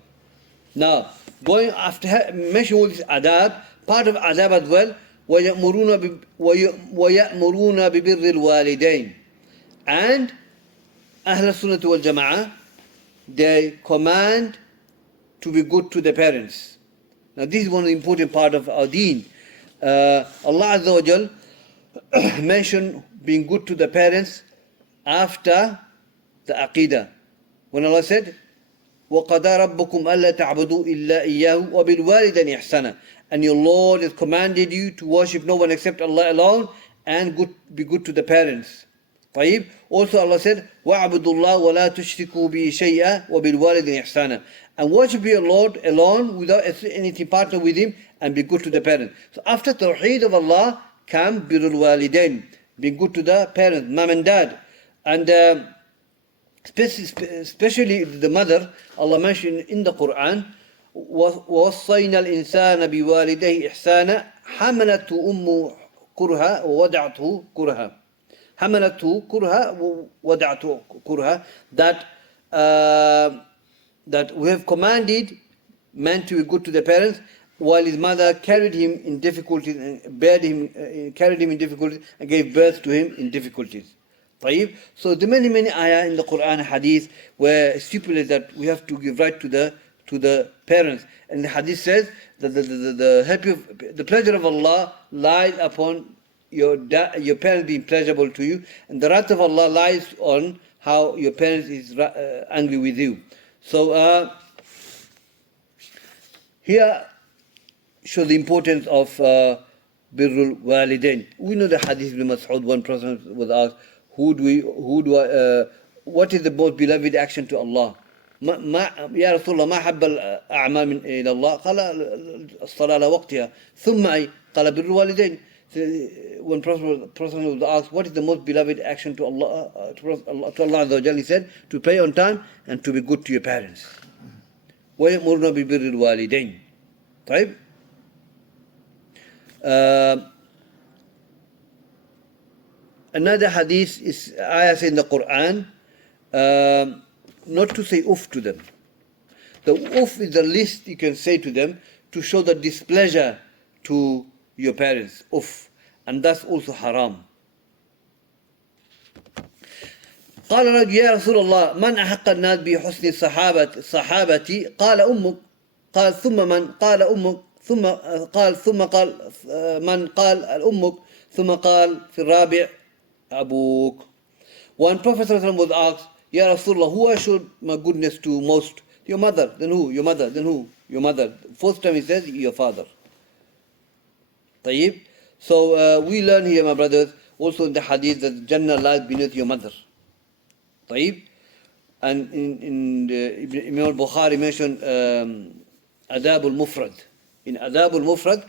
Now, going after mention all this adab, part of adab as well, وَيَأْمُرُونَ بِبِرِّ الْوَالِدَيْنِ. And Ahl Sunnah wal Jama'ah, they command to be good to the parents. Now this is one of the important part of our deen. Allah Azza wa Jal mentioned being good to the parents after the Aqeedah. When Allah said, وَقَضَى رَبُّكُمْ أَلَّا تَعْبُدُوا إِلَّا إِيَّاهُ وَبِالْوَالِدَيْنِ إِحْسَانًا. And your Lord has commanded you to worship no one except Allah alone, and be good to the parents. طيب. Also Allah said, وَعْبُدُوا اللَّهَ وَلَا تُشْرِكُوا بِهِ شَيْئًا وَبِالْوَالِدَيْنِ إِحْسَانًا. And worship your Lord alone without anything partner with Him, and be good to the parents. So after Tawheed of Allah come Birrul Walidain, be good to the parents, mom and dad. And especially the mother, Allah mentioned in the Quran, وَوَصَّيْنَا الْإِنسَانَ بِوَالِدَيْهِ إِحْسَانًا حَمَلَتْهُ أُمُّهُ كُرْهًا وَوَضَعَتْهُ كُرْهًا. حَمَلَتْهُ كُرْهًا وَوَضَعَتْهُ كُرْهًا. That we have commanded man to be good to the parents, while his mother carried him in difficulties, and carried him in difficulties, and gave birth to him in difficulties. طيب. So the many ayah in the Quran, hadith, where stipulate that we have to give right to the parents. And the hadith says that the pleasure of Allah lies upon your parents being pleasurable to you, and the wrath of Allah lies on how your parents is angry with you. So here shows the importance of Birrul Walidain. We know the hadith ibn Mas'ud, one person was asked, what is the most beloved action to Allah? يا رسول الله ما حب الأعمال إلى الله؟ قال الصلاة على وقتها ثم أي؟ قال بر الوالدين. When Prophet was asked what is the most beloved action to Allah, to Allah Azza wa Jalla, he said to pray on time and to be good to your parents. وَيَأْمُرُونَ بِبِرِّ الْوَالِدَيْنِ. طيب. Another hadith is ayahs in the Quran, not to say uff to them. The uff is the least you can say to them to show the displeasure to your parents. Uff. And that's also haram. قال رجل يا رسول الله من أحق الناس بحسن صحابتي قال أمك قال ثم من قال أمك ثم قال من قال أمك ثم قال في الرابع أبوك. When Prophet ﷺ was asked, Ya Rasulullah, who I showed my goodness to most? Your mother, then who? Your mother, then who? Your mother. First time he says, your father. طيب. So we learn here, my brothers, also in the hadith that Jannah lies beneath your mother. طيب. And in Imam al-Bukhari mentioned Adab al-Mufrad. In Adab al-Mufrad,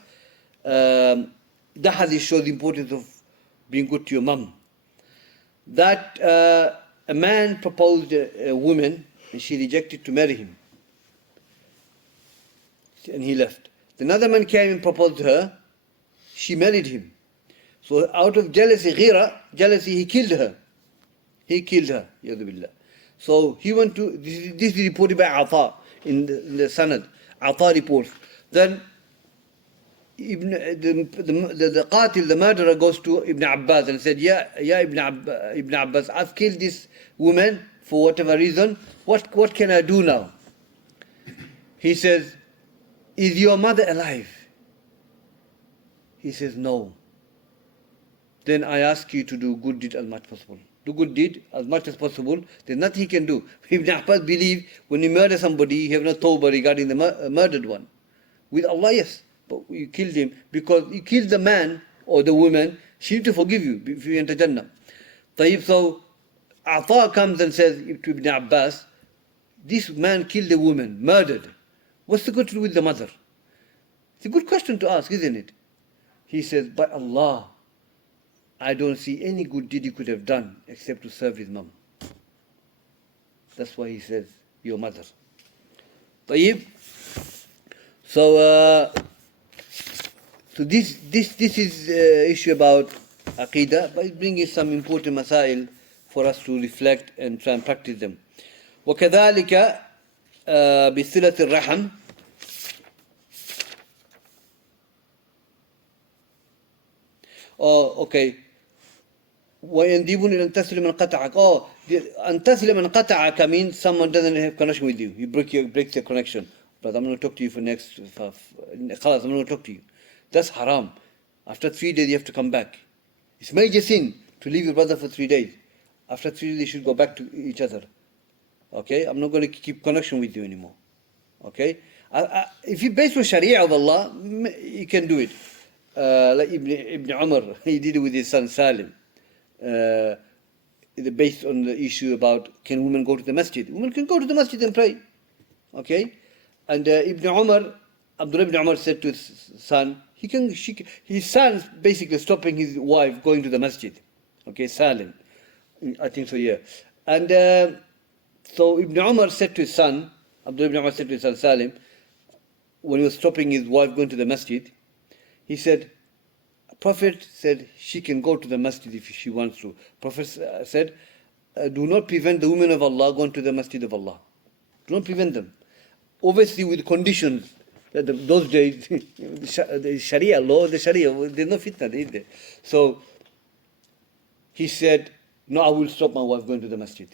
the hadith shows the importance of being good to your mom. That a man proposed a woman and she rejected to marry him. And he left. Another man came and proposed to her. She married him. So out of jealousy, jealousy, he killed her. He killed her. Yadhu. So he went to, this is reported by Ata in the Sanad. Ata reports. Then the qatil, the murderer, goes to Ibn Abbas and said, Ya Ibn Abbas, I've killed this woman for whatever reason. What can I do now? He says, is your mother alive? He says, no. Then I ask you to do good deed as much as possible. Do good deed as much as possible. There's nothing he can do. Ibn Abbas believed when you murder somebody, you have no tawbah regarding the murdered one. With Allah, yes. But you killed him because you killed the man or the woman. She need to forgive you if you enter Jannah. طيب, so Ata comes and says to Ibn Abbas, this man killed a woman, murdered. What's the good to do with the mother? It's a good question to ask, isn't it? He says, by Allah, I don't see any good deed he could have done except to serve his mom. That's why he says, your mother. طيب. So this is issue about Aqeedah, but it brings some important masail for us to reflect and try and practice them. وكذلك بصلة الرحم. Oh, okay. ويندبون إلى أن تسلم من قطعك. Oh, أن تسلم من قطعك means someone doesn't have connection with you. He breaks your connection. But I'm going to talk to you for next. خلاص, I'm going to talk to you. That's haram. After 3 days, you have to come back. It's major sin to leave your brother for 3 days. After 3 days, they should go back to each other. Okay? I'm not going to keep connection with you anymore. Okay? If you base on Sharia of Allah, you can do it. Like Ibn Umar, he did it with his son Salim. Based on the issue about can women go to the masjid. Women can go to the masjid and pray. Okay? And Abdullah ibn Umar said to his son, his son basically stopping his wife going to the masjid. Okay, Salim. I think so, yeah. And so Ibn Umar said to his son, Abdullah ibn Umar said to his son Salim, when he was stopping his wife going to the masjid, he said, Prophet said she can go to the masjid if she wants to. Prophet said, do not prevent the women of Allah going to the masjid of Allah. Do not prevent them. Obviously with conditions. That those days, the Sharia law, there's no fitna, is there? So he said, no, I will stop my wife going to the masjid.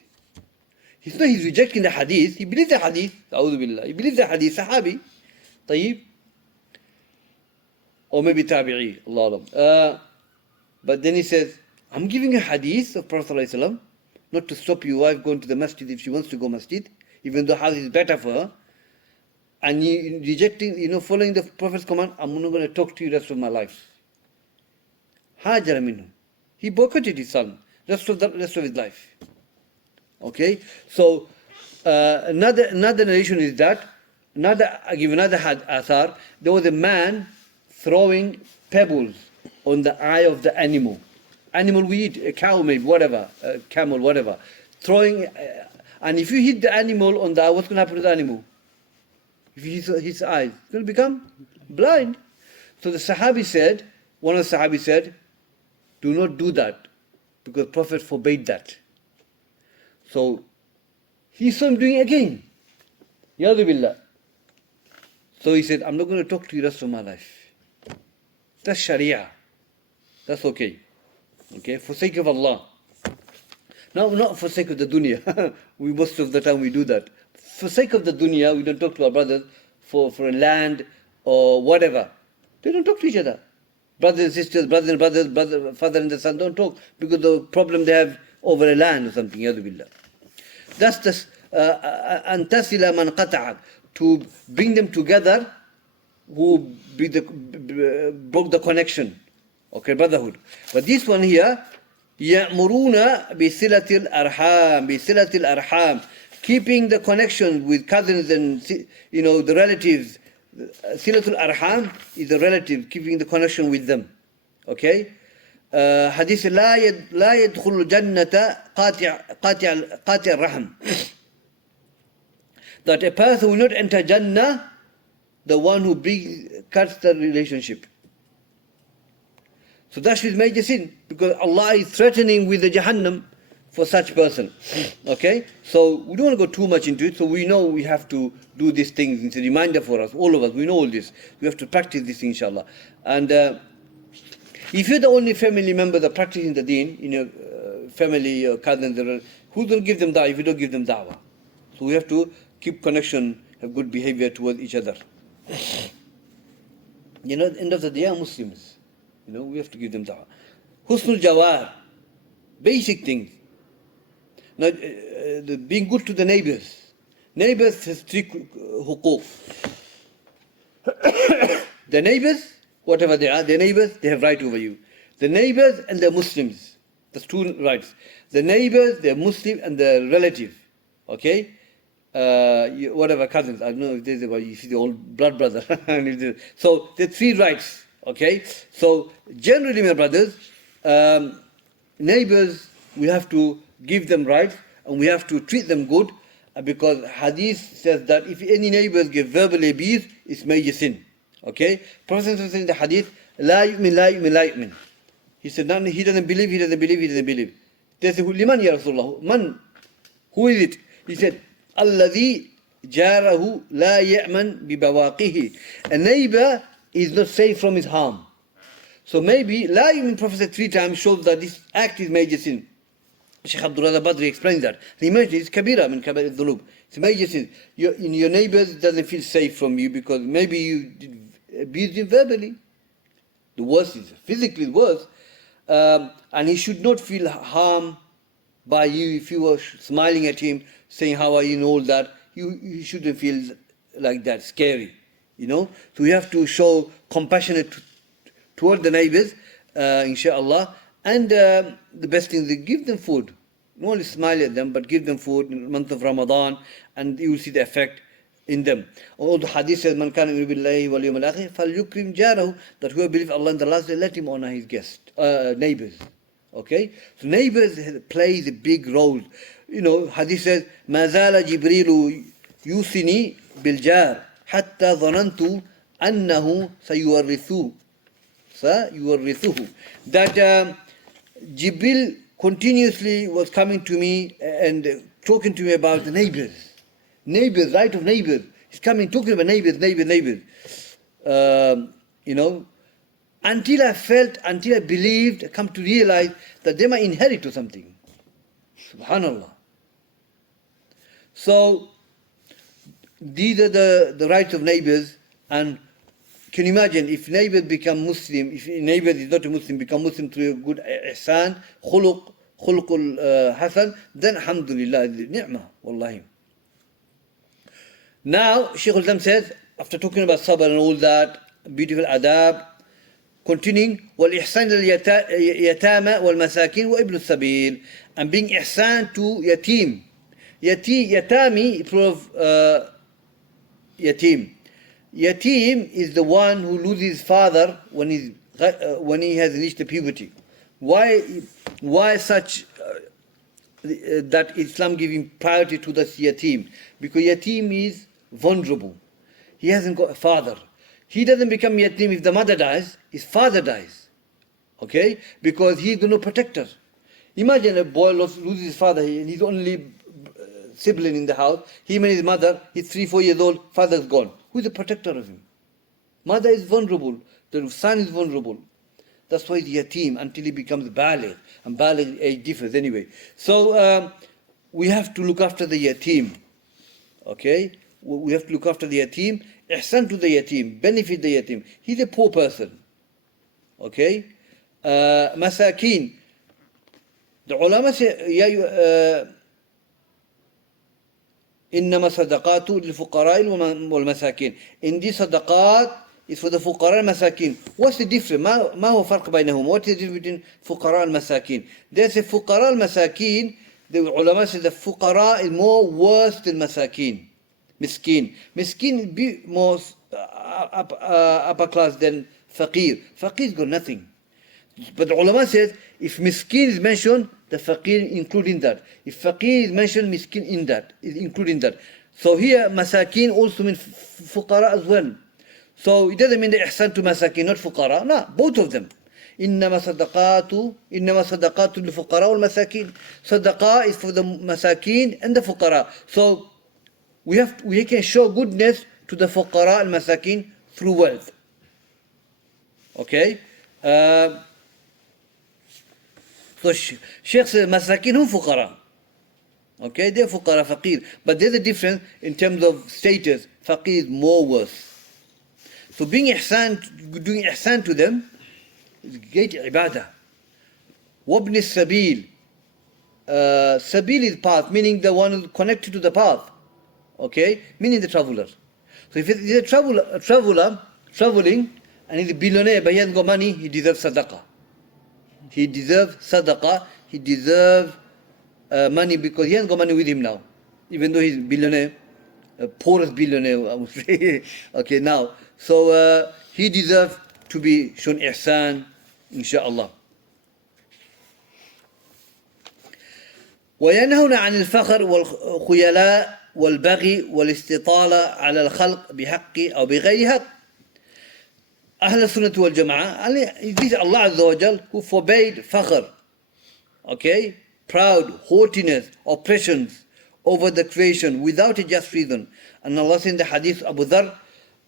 He's rejecting the hadith. He believes the hadith. A'udhu billah. He believes the hadith. Sahabi. طيب. Or maybe tabi'i. Allah alam. But then he says, I'm giving a hadith of Prophet ﷺ not to stop your wife going to the masjid if she wants to go masjid, even though hadith is better for her. And you rejecting, following the Prophet's command, I'm not going to talk to you the rest of my life. Hajar minhu. He boycotted his son rest of his life. Okay? So another narration is that, I give another athar, there was a man throwing pebbles on the eye of the animal. Animal we eat, a cow maybe, whatever, a camel, whatever. Throwing, and if you hit the animal on the eye, what's going to happen to the animal? If you hit his eyes, it's going to become blind. So the Sahabi said, one of the Sahabi said, do not do that, because Prophet forbade that. So he saw him doing it again. Yadu billah. So he said, I'm not going to talk to you the rest of my life. That's Sharia. That's okay. Okay, for sake of Allah. Now, not for sake of the dunya. We most of the time we do that. For sake of the dunya, we don't talk to our brothers for a land or whatever. They don't talk to each other. Brothers and sisters, brothers and brothers, father and the son don't talk because the problem they have over a land or something. Yadu billah. That's the antasila man qata'ak, to bring them together who broke the connection. Okay, brotherhood. But this one here, يَأْمُرُونَ بِصِلَةِ الْأَرْحَامِ, keeping the connection with cousins and the relatives. Silatul arham is the relative, keeping the connection with them. Okay? Hadith لا يدخل الجنة قاطع الرحم. That a person will not enter Jannah, the one who cuts the relationship. So that is major sin, because Allah is threatening with the Jahannam for such person. Okay? So we don't want to go too much into it, so we know we have to do these things. It's a reminder for us, all of us, we know all this. We have to practice this, inshallah. And if you're the only family member that practicing the deen in your family, your cousins, who will give them da'wah if you don't give them da'wah? So we have to keep connection, have good behavior towards each other. At the end of the day, they are Muslims. We have to give them da'wah. Husnul Jawar, basic things. Now, being good to the neighbors. Neighbors has three hukuk. The neighbors, whatever they are, the neighbors, they have right over you. The neighbors and the Muslims, that's two rights. The neighbors, the Muslim, and the relative. Okay? Whatever cousins, I don't know if there's you see the old blood brother. So the three rights. Okay? So generally, my brothers, neighbors, we have to give them rights and we have to treat them good, because hadith says that if any neighbors give verbal abuse, it's major sin. Okay? Prophet says in the hadith, La yu'min, la yu'min, la yu'min. He said, no, he doesn't believe, he doesn't believe, he doesn't believe. They said, Liman ya Rasulullah? Man? Who is it? He said, Alladhi jarahu la ya'man bi bawaqihi. A neighbor is not safe from his harm. So maybe, la yu'min, Prophet said 3 times, shows that this act is major sin. Shaykh Abdul Razak Badri explains that. He mentioned it's kabira min kabir al-dhunub. It's a major sin. Your neighbors doesn't feel safe from you because maybe you abused him verbally. The worst is physically worse. And he should not feel harm by you if you were smiling at him, saying how are you and all that. You shouldn't feel like that, scary. So we have to show compassionate toward the neighbors, inshallah. And the best thing is give them food. Not only smile at them, but give them food in the month of Ramadan, and you will see the effect in them. Although the hadith says, Man kana yu'minu billahi wal yawmil akhir falyukrim jarahu, that whoever believes Allah in the last day, let him honor his neighbors. Okay? So neighbors plays a big role. Hadith says, Ma zala Jibrilu yusini bil jar hatta dhanantu annahu sayuwarrithuhu. That Jibril continuously was coming to me and talking to me about the neighbors. Neighbors, right of neighbors. He's coming, talking about neighbors. Until I believed, I come to realize that they might inherit or something. Subhanallah. So, these are the rights of neighbors. And can you imagine if neighbors become Muslim, if neighbor is not a Muslim, become Muslim through a good ihsan, khuluqul hasan, then alhamdulillah, ni'mah, wallahi. Now, Shaykhul Islam says, after talking about sabr and all that, beautiful adab, continuing, وَالْإِحْسَانِ لِلْيَتَامَ وَالْمَسَاكِينَ وَإِبْنُ السَّبِيلِ, and being ihsan to yatim. Yatami, proof yatim. Yatim is the one who loses his father when he has reached the puberty. Why such that Islam giving priority to the yatim? Because yatim is vulnerable. He hasn't got a father. He doesn't become yatim if the mother dies, his father dies. Okay? Because he is no protector. Imagine a boy loses his father and he's only sibling in the house. Him and his mother, he's 3-4 years old, father's gone. Who is the protector of him? Mother is vulnerable. The son is vulnerable. That's why he's yatim until he becomes baligh. And baligh age differs anyway. So we have to look after the yatim. Okay? We have to look after the yatim. Ihsan to the yatim. Benefit the yatim. He's a poor person. Okay? Masakin. The ulama say, إنما صدقات للفقراء والمساكين. In this sadaqat is for the fuqara and masakin. What's the difference? ما هو فرق بينهم? What is the difference between fuqara and masakin? There's a fuqara and masakin. The ulama say the fuqara is more worse than masakin. Miskin. Miskin be more upper class than faqir. Faqir's got nothing. But the ulama says if miskin is mentioned, the faqir including that. If faqir is mentioned, miskin in that, is including that. So here masakin also means fuqara as well. So it doesn't mean the ihsan to masakin, not fuqara. No, both of them. إنما صدقات للفقراء والمساكين. Sadaqah is for the masakin and the fuqara. So we can show goodness to the fuqara and masakin through wealth. Okay? So Shaykh says masakin hum fuqara. Okay, they're fuqara, faqir. But there's a difference in terms of status. Faqir is more worse. So doing ihsan to them is great ibadah. Wabn sabil. Sabil is path, meaning the one connected to the path. Okay, meaning the traveler. So if he's a traveler traveling, and he's a billionaire but he hasn't got money, he deserves sadaqah. He deserves sadaqah. He deserves money because he hasn't got money with him now. Even though he's a billionaire, poorest billionaire, I would say. Okay, now. So he deserves to be shown ihsan, inshaAllah. وينهون عن الفخر والخيلاء والبغي والاستطالة على الخلق بحق أو بغير حق. Ahl Sunnah wal Jama'ah, this is Allah Azza wa Jal who forbade fakhr, okay, proud, haughtiness, oppressions over the creation without a just reason. And Allah says in the hadith Abu Dharr,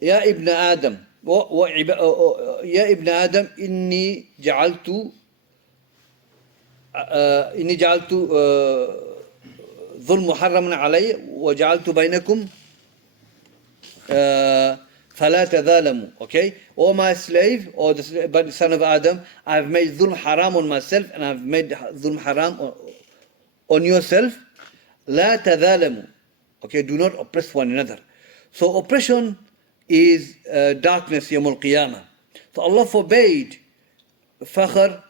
Ya ibn Adam, Ya ibn Adam, inni ja'altu ظلم محرم علي وجعلت بينكم فلا تظالموا. Okay, O my slave, or the son of Adam, I have made dhulm haram on myself and I have made dhulm haram on yourself. لا تظالموا. Okay, do not oppress one another. So oppression is darkness يوم القيامة. So Allah forbade fakhr,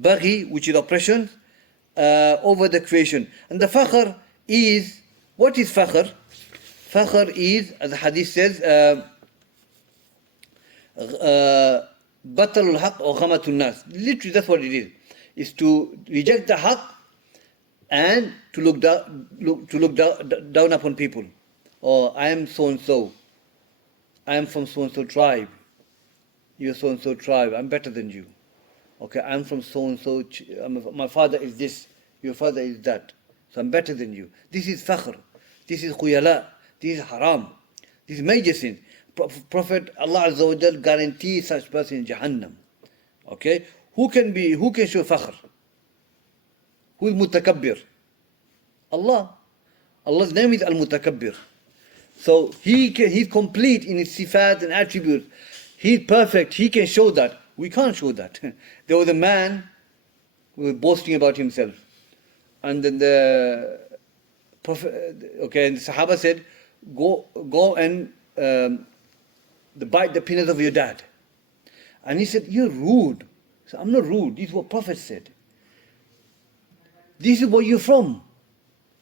baghi, which is oppression, over the creation. And the fakhr is, what is fakhr? Fakhr is, as the hadith says, batalul haq or ghamatun nas. Literally that's what it is. Is to reject the haq and to look down upon people. Or I am so and so. I am from so and so tribe. You're so and so tribe. I'm better than you. Okay, I'm from so and so. My father is this. Your father is that. So I'm better than you. This is fakhr. This is khuyala. This is haram. This is major sin. Prophet Allah Azza wa Jal guarantees such person in Jahannam. Okay? Who can show fakhr? Who is mutakabbir? Allah. Allah's name is Al-Mutakabbir. So he's complete in his sifat and attributes. He's perfect. He can show that. We can't show that. There was a man who was boasting about himself. And then the Prophet, okay, and the Sahaba said, go and bite the penis of your dad. And he said, you're rude. So I'm not rude. This is what Prophet said. This is where you're from.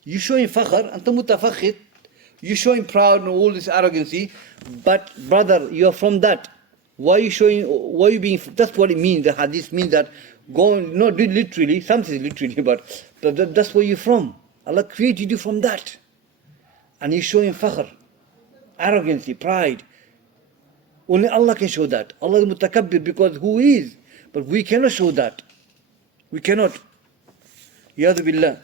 You showing fakhr, anta mutafakhir. You showing proud and all this arrogancy. But brother, you're from that. Why are you being, that's what it means. The hadith means that, not literally, something literally, but that's where you're from. Allah created you from that. And you're showing fakhr, arrogancy, pride. Only Allah can show that. Allah is mutakabbir because who is? But we cannot show that. We cannot. Yadu billah.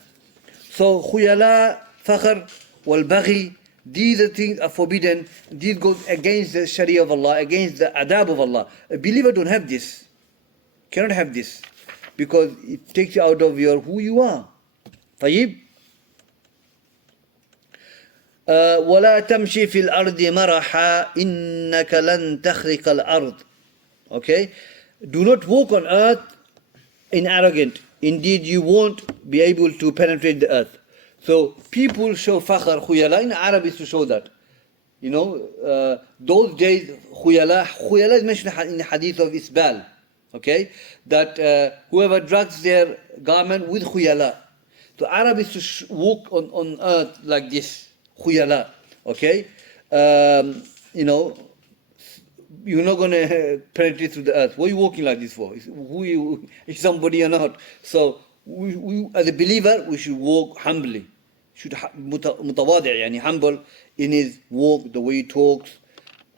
So, khuyala, fakhr, wal baghi, these are things are forbidden. These go against the sharia of Allah, against the adab of Allah. A believer don't have this. Cannot have this. Because it takes you out of your who you are. طيب. ولا تمشي في الأرض مرحا إنك لن تخرق الأرض. Okay? Do not walk on earth in arrogant. Indeed, you won't be able to penetrate the earth. So people show fakhr, khuyala. In Arab is to show that. You know, those days, khuyala is mentioned in the hadith of Isbal. Okay? That whoever drags their garment with khuyala. So Arab is to walk on earth like this. Khuyala. Okay? You know, you're not going to penetrate through the earth. What are you walking like this for? Is somebody or not? So, we, as a believer, we should walk humbly. Should mutawadi', yani humble in his walk, the way he talks.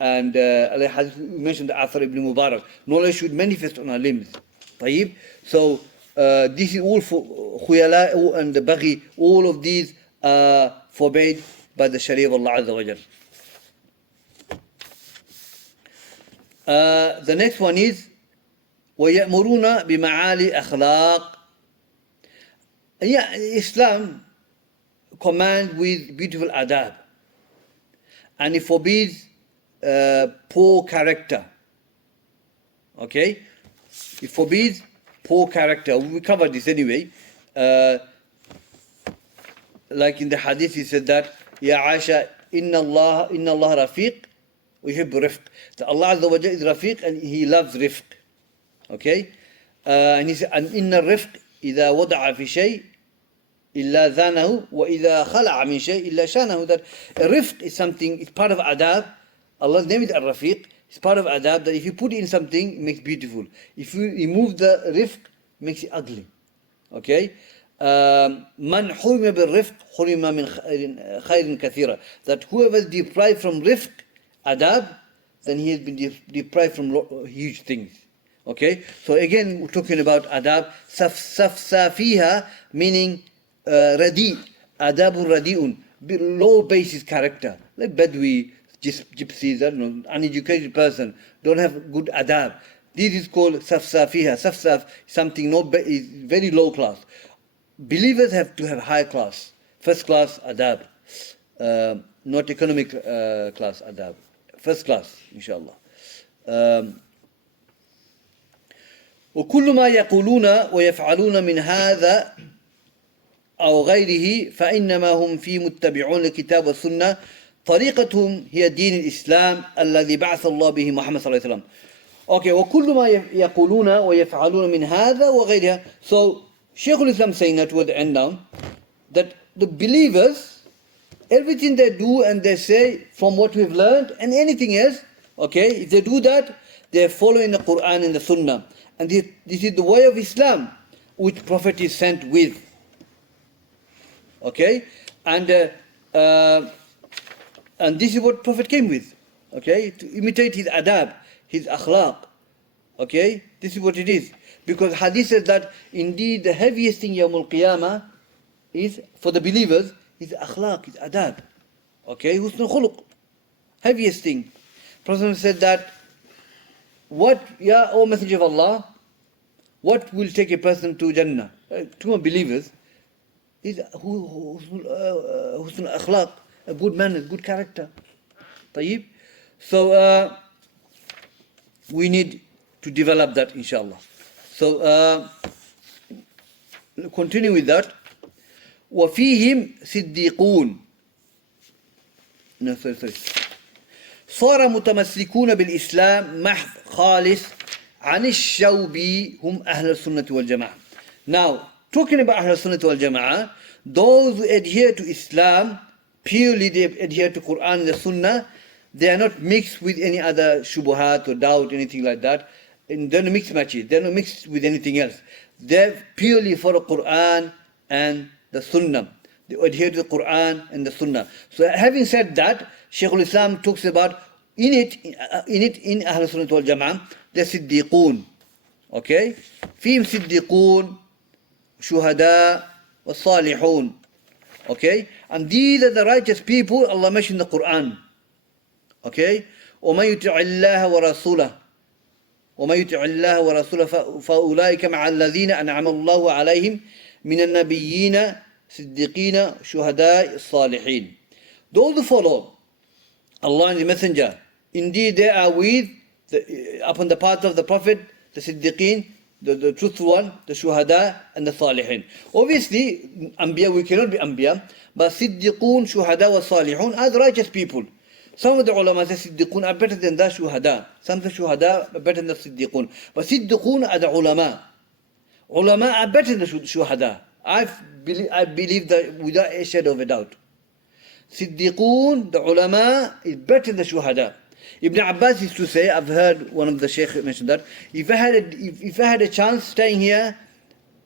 And we mentioned the Athar ibn Mubarak. Knowledge should manifest on our limbs. طيب? So, this is all for khuyala and the baghi. All of these are forbade by the Sharia of Allah Azza wa Jal. The next one is وَيَأْمُرُونَ بِمَعَالِ أَخْلَاقٍ. Yeah, Islam commands with beautiful adab, and it forbids poor character. Okay? It forbids poor character. We covered this anyway. Like in the hadith, he said that Ya Aisha, inna Allah rafiq wa yuhibbu rifq. That Allah Azza wa Jalla is rafiq and He loves rifq. Okay? And he said, and inna rifq إذا وضع في شيء إلا ذانه وإذا خلع من شيء إلا شانه. That rifq is something, it's part of adab. Allah's name is Ar-Rafiq. It's part of adab that if you put it in something, it makes it beautiful. If you remove the rifq, it makes it ugly. Okay? من حرم بالرفق حرم من خير كثيرة. That whoever is deprived from rifq, adab, then he has been deprived from huge things. Okay? So again, we're talking about adab. Safsafiha, meaning radi, adabun radi'un, low basis character. Like Badwi, gypsies, I don't know, uneducated person, don't have good adab. This is called safsafiha. Safsaf, something is very low class. Believers have to have high class, first class adab, not economic class adab, first class, inshallah. وكل ما يقولون ويفعلون من هذا أو غيره فإنما هم في متبعون الكتاب والسنة طريقتهم هي دين الإسلام الذي بعث الله به محمد صلى الله عليه وسلم. Okay, وكل ما يقولون ويفعلون من هذا وغيرها. So Shaykhul Islam saying that toward the end now, that the believers, everything they do and they say from what we've learned and anything else, okay, if they do that, they're following the Quran and the Sunnah. And this is the way of Islam which Prophet is sent with. Okay? And this is what Prophet came with. Okay? To imitate his adab, his akhlaq. Okay? This is what it is. Because hadith says that indeed the heaviest thing Yawm al-Qiyamah is, for the believers, is akhlaq, is adab. Okay? Husnul khuluq. Heaviest thing. Prophet said that, what, O Messenger of Allah, what will take a person to Jannah, to believers, is husnul akhlaq, a good manners, good character. طيب? So, we need to develop that, inshallah. So, continue with that. وَفِيهِمْ صِدِّيقُونَ. No, sorry. صار متمسكون بالإسلام محض خالص عن الشوب هم أهل السنة والجماعة. Now, talking about أهل السنة والجماعة, those who adhere to Islam, purely they adhere to Quran and the Sunnah, they are not mixed with any other shubuhat or doubt, anything like that. And they're not mixed matches, they're not mixed with anything else. They're purely for the Quran and the Sunnah. They adhere to the Quran and the Sunnah. So having said that, Shaykhul Islam talks about in Ahl Sunnah wal Jama'ah, the Siddiqoon. Okay? Fihim Siddiqoon, Shuhada, wa Salihun. Okay? And these are the righteous people Allah mentioned in the Quran. Okay? وَمَن يُطِعِ اللَّهَ وَرَسُولَهُ. وَمَن يُطِعِ اللَّهَ وَرَسُولَهُ فَأُولَٰئِكَ مَعَ الَّذِينَ أَنْعَمَ اللَّهُ عَلَيْهِم مِّنَ النَّبِيِّينَ صِدِّيقِينَ شُهَدَاءِ الصَّالِحِينَ. Those who follow Allah and the Messenger, indeed they are upon the path of the Prophet, the Siddiqeen, the truthful one, the Shuhada and the Salihin. Obviously, Anbiya, we cannot be Anbiya, but Siddiqun, Shuhada wa Salihun are the righteous people. Some of the ulama say Siddiqun are better than the Shuhada. Some say Shuhada are better than the Siddiqun. But Siddiqun are the ulama. Ulama are better than the Shuhada. I believe that without a shadow of a doubt. Siddiqun, the ulama, is better than the Shuhada. Ibn Abbas used to say, I've heard one of the Shaykh mention that, if I had a chance staying here,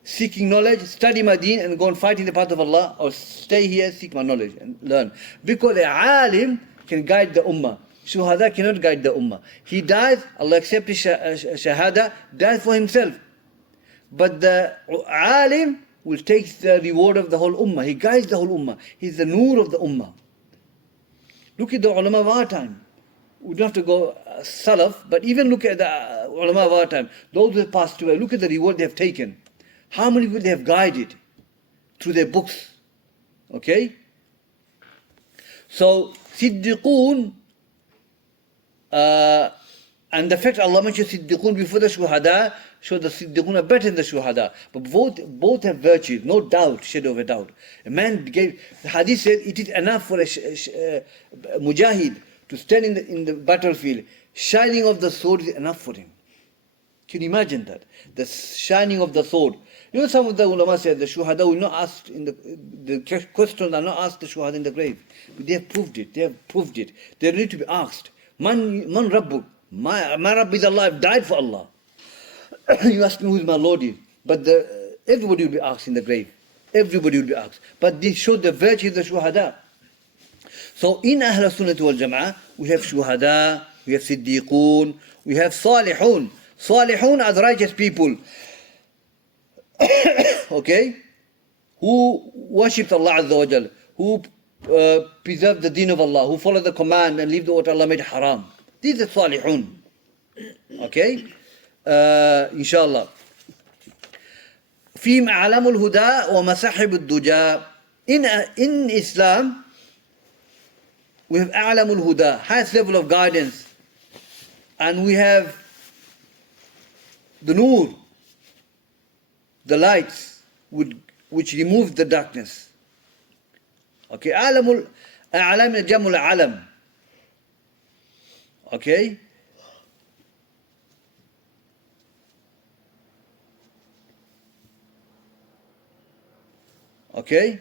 seeking knowledge, study my deen and go and fight in the path of Allah, or stay here, seek my knowledge and learn. Because a alim can guide the ummah. Shuhada cannot guide the ummah. He dies, Allah accepts his shahada, dies for himself. But the alim will take the reward of the whole ummah. He guides the whole ummah. He's the nur of the ummah. Look at the ulama of our time. We don't have to go salaf, but even look at the ulama of our time. Those who have passed away, look at the reward they have taken. How many people they have guided through their books. Okay? So, Siddiqun, and the fact Allah mentioned Siddiqun before the Shuhada, show the Siddiqun are better than the Shuhada. But both have virtues, no doubt, shadow of a doubt. A man the hadith says it is enough for a mujahid to stand in the battlefield. Shining of the sword is enough for him. Can you imagine that? The shining of the sword. You know, some of the ulama said the Shuhada will not ask the questions are not asked the Shuhada in the grave. But they have proved it. They need to be asked. Man Rabbuk. My Rabb is Allah. I've died for Allah. You ask me who is my Lord is. But everybody will be asked in the grave. Everybody will be asked. But this showed the virtue of the Shuhada. So in Ahl Sunnah wal Jama'ah, we have Shuhada, we have Siddiqun, we have Salihun. Salihun are the righteous people. Okay? Who worship Allah Azza wa Jal, who preserve the deen of Allah, who follow the command and leave what Allah made haram. These are Salihun. Okay? Inshallah. فيهم أعلام الهدى ومساحب الدجى. In Islam, we have أعلام الهدى, highest level of guidance, and we have the nur, the lights which remove the darkness. Okay, أعلام جمع العلم. Okay. Okay,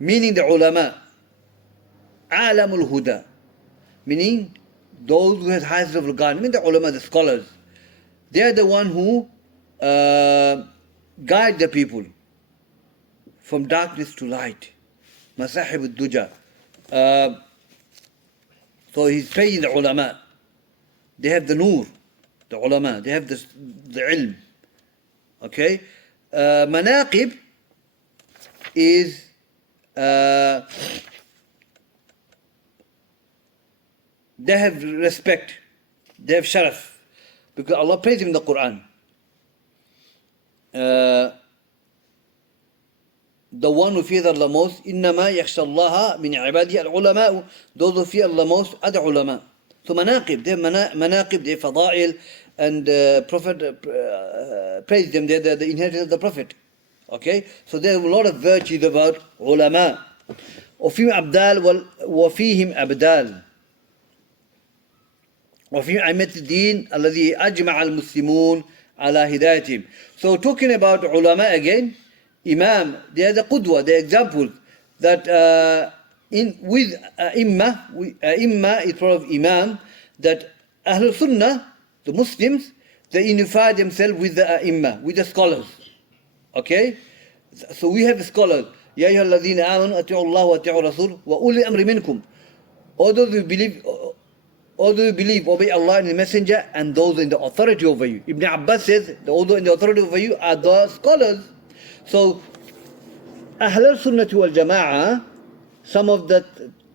meaning the ulama, alamul huda, meaning those who have highest level of guidance, meaning the ulama, the scholars. They are the one who guide the people from darkness to light. Masahib al-duja. So he's praising the ulama. They have the nur, the ulama. They have the ilm. Okay, manaqib is they have respect, they have sharaf, because Allah praised him in the Quran. The one who fears Allah most, إِنَّمَا يَخْشَى اللَّهَ مِنْ عِبَادِهِ الْعُلَمَاءُ. Those who fear Allah most are the ulama. So manaqib, they have manaqib, they have fada'il, and Prophet praised them. They are the inheritors of the Prophet. Okay, so there are a lot of virtues about ulama. وفيهم أبدال وفيهم أبدال وفيهم أئمة الدين الذي أجمع المسلمون على هدايتهم. So talking about ulama again, Imam, they are the qudwa, the example that with Imma is part of Imam, that Ahlul Sunnah, the Muslims, they unify themselves with the Imma, with the scholars. Okay? So we have scholars. يَا أَيُّهَا الَّذِينَ آمَنُوا أَطِيعُوا اللَّهَ وَأَطِيعُوا الرَّسُولَ وَأُولِي الْأَمْرِ مِنْكُمْ. All those who believe, obey Allah and the Messenger, and those in the authority over you. Ibn Abbas says, those in the authority over you are the scholars. So, Ahl Sunnah wal Jama'ah, some of the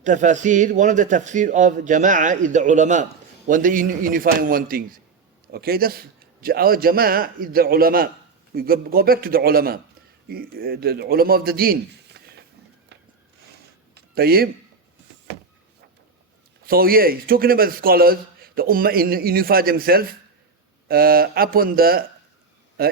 tafsir, one of the tafsir of Jama'ah is the ulama, when they unify in one thing. Okay, that's our jama'ah is the ulama. We go back to the ulama, the ulama of the deen. طيب. So yeah, he's talking about scholars, the ummah unify themselves upon the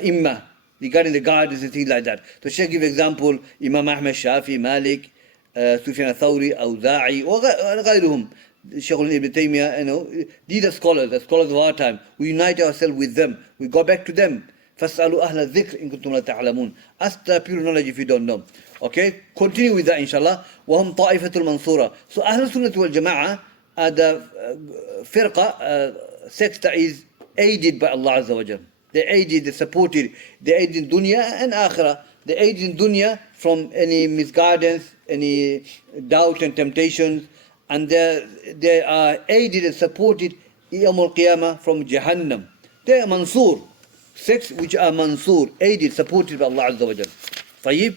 imma regarding the guidance and things like that. So Shaykh give example, Imam Ahmad, Shafi, Malik, Sufyan al-Thawri, Awza'i, وغيرهم. Shaykhul Islam ibn Taymiyyah, you know, these are scholars, the scholars of our time. We unite ourselves with them. We go back to them. فَاسْأَلُوا أَهْلَ الذِّكْرِ إِن كُنتُمْ لَا تَعْلَمُونَ. Ask the pure knowledge if you don't know. Okay, continue with that inshallah. وَهُمْ طَائِفَةُ الْمَنْصُورَةِ. So Ahlul Sunnah wal Jama'ah are the firqa, sect that is aided by Allah Azza wa Jal. They aided, they supported, they aided in dunya and akhirah. They aided in dunya from any misguidance, any doubt and temptations, and they are aided and supported Yawm al-Qiyamah from Jahannam. They are Mansur, sects which are Mansur, aided, supported by Allah Azza wa Jal. طيب.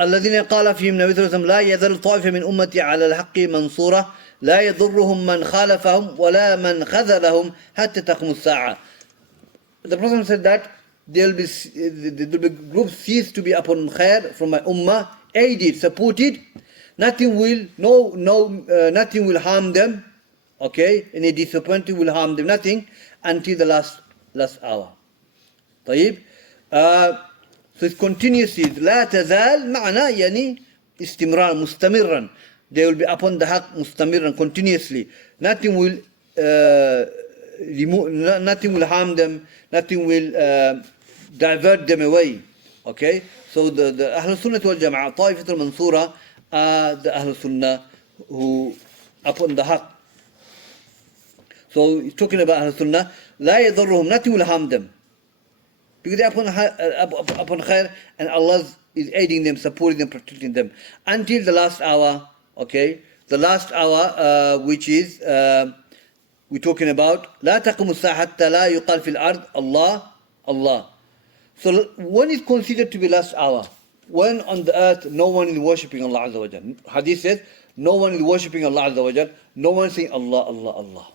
الذين قال فيهم النبي صلى الله عليه وسلم لا يزال طائفة من أمتي على الحق منصورة لا يضرهم من خالفهم ولا من خذلهم حتى تقوم الساعة. The Prophet said that there will be groups cease to be upon khair from my ummah, aided, supported. Nothing will harm them. Okay, any disappointment will harm them. Nothing until the last hour. طيب. So it's continuously. لا تزال معنى يعني استمرار مستمرا. They will be upon the haq مستمرا continuously. Nothing will nothing will harm them. Nothing will divert them away. Okay. So the Ahlul Sunnah wal Jama'ah, طائفة المنصورة, are the Ahlul Sunnah who upon the haq. So he's talking about Ahlul Sunnah. لا يضرهم, nothing will harm them. Because they're upon khair, and Allah is aiding them, supporting them, protecting them. Until the last hour, okay? The last hour, which is, we're talking about, لا تقوم الساعة حتى لا يقال في الأرض الله الله. So when is considered to be last hour? When on the earth no one is worshipping Allah Azza wa Jal. Hadith says, no one is worshipping Allah Azza wa Jal, no one is saying Allah, Allah, Allah.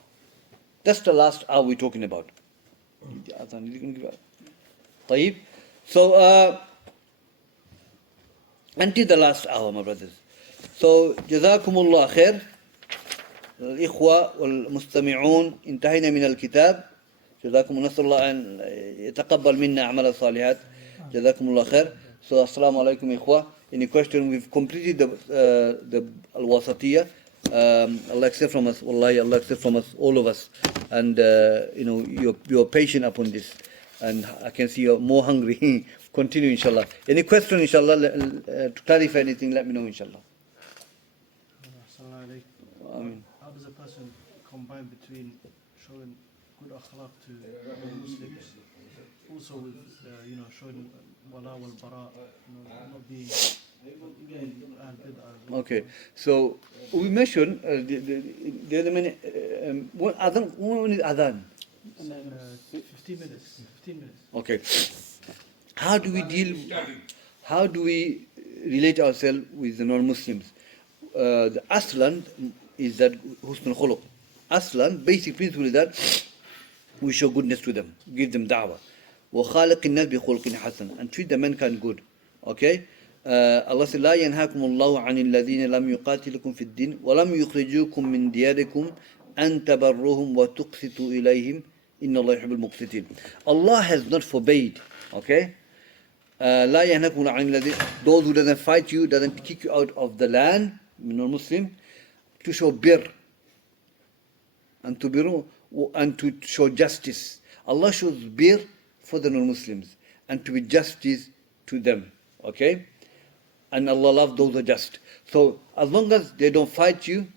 That's the last hour we're talking about. طيب. So until the last hour, my brothers. So جزاكم الله خير الإخوة والمستمعون. انتهينا من الكتاب. جزاكم الله، نسأل الله أن يتقبل منا أعمال الصالحات. جزاكم الله خير. So السلام عليكم إخوة. Any question? We've completed the Al-Waasityyah. Allah accept from us. Wallahi, Allah accept from us, all of us. And you know, you're patient upon this. And I can see you're more hungry. Continue, inshallah. Any question, inshallah, to clarify anything, let me know, inshallah. How does a person combine between showing good akhlaq to Muslims, also with, showing wala wal bara, not being bid'ah? Okay, so we mentioned the other minute, when is adhan? 15 minutes. Okay. How do we relate ourselves with the non-Muslims? The aslan is that husnul khuluq. Aslan, basic principle is that we show goodness to them, give them da'wah. وَخَالِقِ النَّاسِ بِخُلْقٍ حَسَنٍ, and treat the mankind good. Okay? Allah said, لا ينهاكم الله عن الذين لم يقاتلكم في الدين ولم يخرجوكم من دياركم أن تبروهم وتقسطوا إليهم إن الله يحب المقسطين. Allah has not forbade, okay? لا ينهاكم الله عن الذين, those who doesn't fight you, doesn't kick you out of the land, non-Muslim, to show bir and to show justice. Allah shows bir for the non-Muslims and to be justice to them, okay? And Allah loves those who are just. So as long as they don't fight you.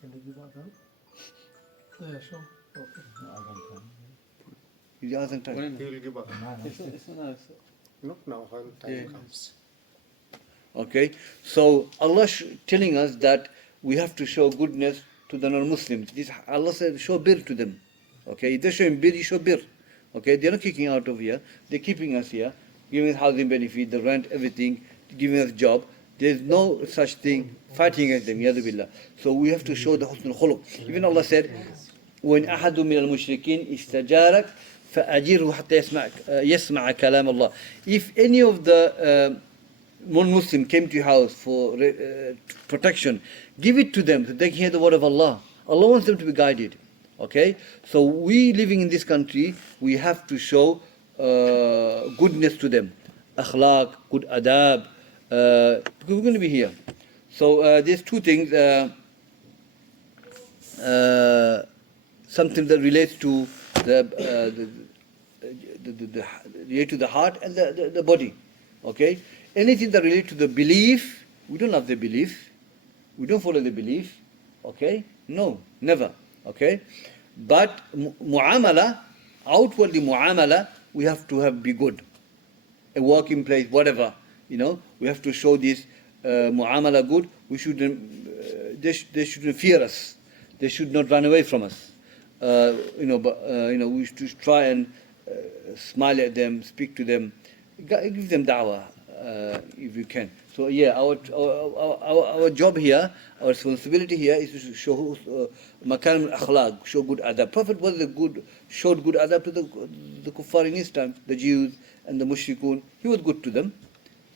Can they give adhan? Yeah, sure. He hasn't time. He will give adhan. Not now, when time comes. Okay, so Allah telling us that we have to show goodness to the non-Muslims. Allah said, show bir to them. Okay, if they're showing bir, you show bir. Okay, they're not kicking out of here. They're keeping us here, giving us housing benefit, the rent, everything, giving us job. There's no such thing fighting against them, yadu billah. So we have to show the husnul khuluq. Even Allah said, when أحد من المشركين استجارك فأجره حتى يسمع كلام الله. If any of the non-Muslim came to your house for protection, give it to them so they can hear the word of Allah. Allah wants them to be guided. Okay? So we living in this country, we have to show goodness to them. Akhlaq, good adab, because we're going to be here. So there's two things. Something that relates to relate to the heart and the body. Okay? Anything that relates to the belief, we don't have the belief. We don't follow the belief. Okay? No, never. Okay? But mu'amala, outwardly mu'amala, we have to be good. A working place, whatever, we have to show this mu'amala good. We shouldn't, they shouldn't fear us. They should not run away from us. We should try and smile at them, speak to them, give them da'wah if we can. So yeah, our job here, our responsibility here is to show makarim al-akhlaq, show good adab. Prophet showed good adab to the kuffar in his time, the Jews and the mushrikun. He was good to them.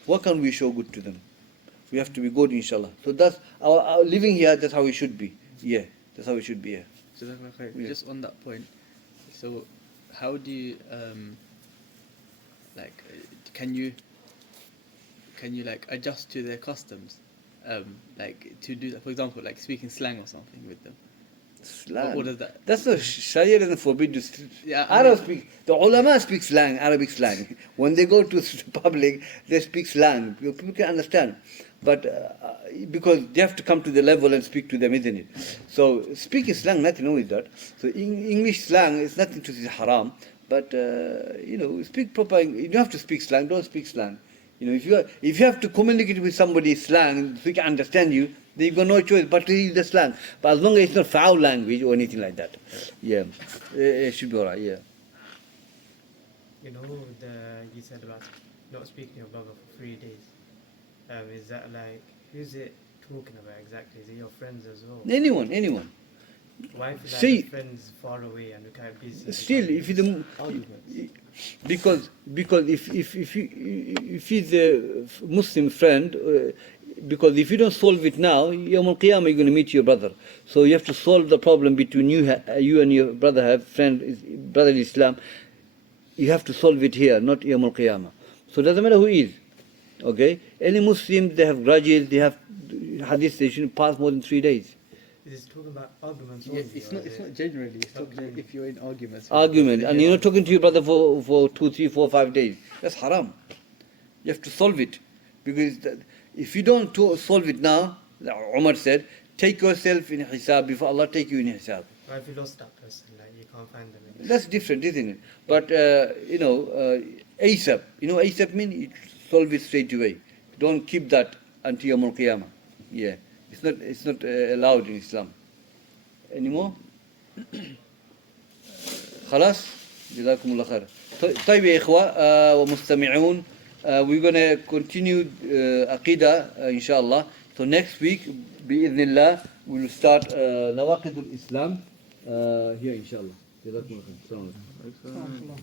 What can we show good to them? We have to be good, inshallah. So that's our living here. That's how we should be. Yeah, that's how we should be here. So just on that point, so how do you can you adjust to their customs, to do that, for example, like speaking slang or something with them? Slang. What is that? That's the Sharia doesn't forbid you. Yeah, The ulama speak slang, Arabic slang. When they go to the public, they speak slang. People can understand. But because they have to come to the level and speak to them, isn't it? So speaking slang, nothing wrong with that. So English slang is nothing to do with haram. But speak proper. You don't have to speak slang. Don't speak slang. If you have to communicate with somebody slang, so he can understand you, then you've got no choice but to use the slang. But as long as it's not foul language or anything like that, yeah, it should be alright. Yeah. You said about not speaking to your brother for 3 days. Is that who's it talking about exactly? Is it your friends as well? Anyone. Why if your friends far away and you're kind of busy? Still, because if he's a Muslim friend, because if you don't solve it now, Yawm al-Qiyamah you're going to meet your brother. So you have to solve the problem between you and your brother brother in Islam. You have to solve it here, not Yawm al-Qiyamah. So it doesn't matter who he is. Okay? Any Muslim, they have grudges, they have hadith, they shouldn't pass more than 3 days. Is this talking about arguments? Yeah, it's not generally. It's talking if you're in arguments. Argument, and you're not talking to your brother for 2, 3, 4, 5 days. That's haram. You have to solve it, because if you don't solve it now, like Umar said, take yourself in hisab before Allah take you in hisab. Or if you lost that person, you can't find them. That's different, isn't it? But ASAP. ASAP means you solve it straight away. Don't keep that until Yawm al-Qiyamah. Yeah. It's not allowed in Islam. Any more? خلاص جزاكم الله خير. طيب يا إخوة ومستمعون, we're going to continue Aqeedah inshallah. So next week بإذن الله we'll start نواقض الإسلام here inshallah. جزاكم الله خير. السلام عليكم.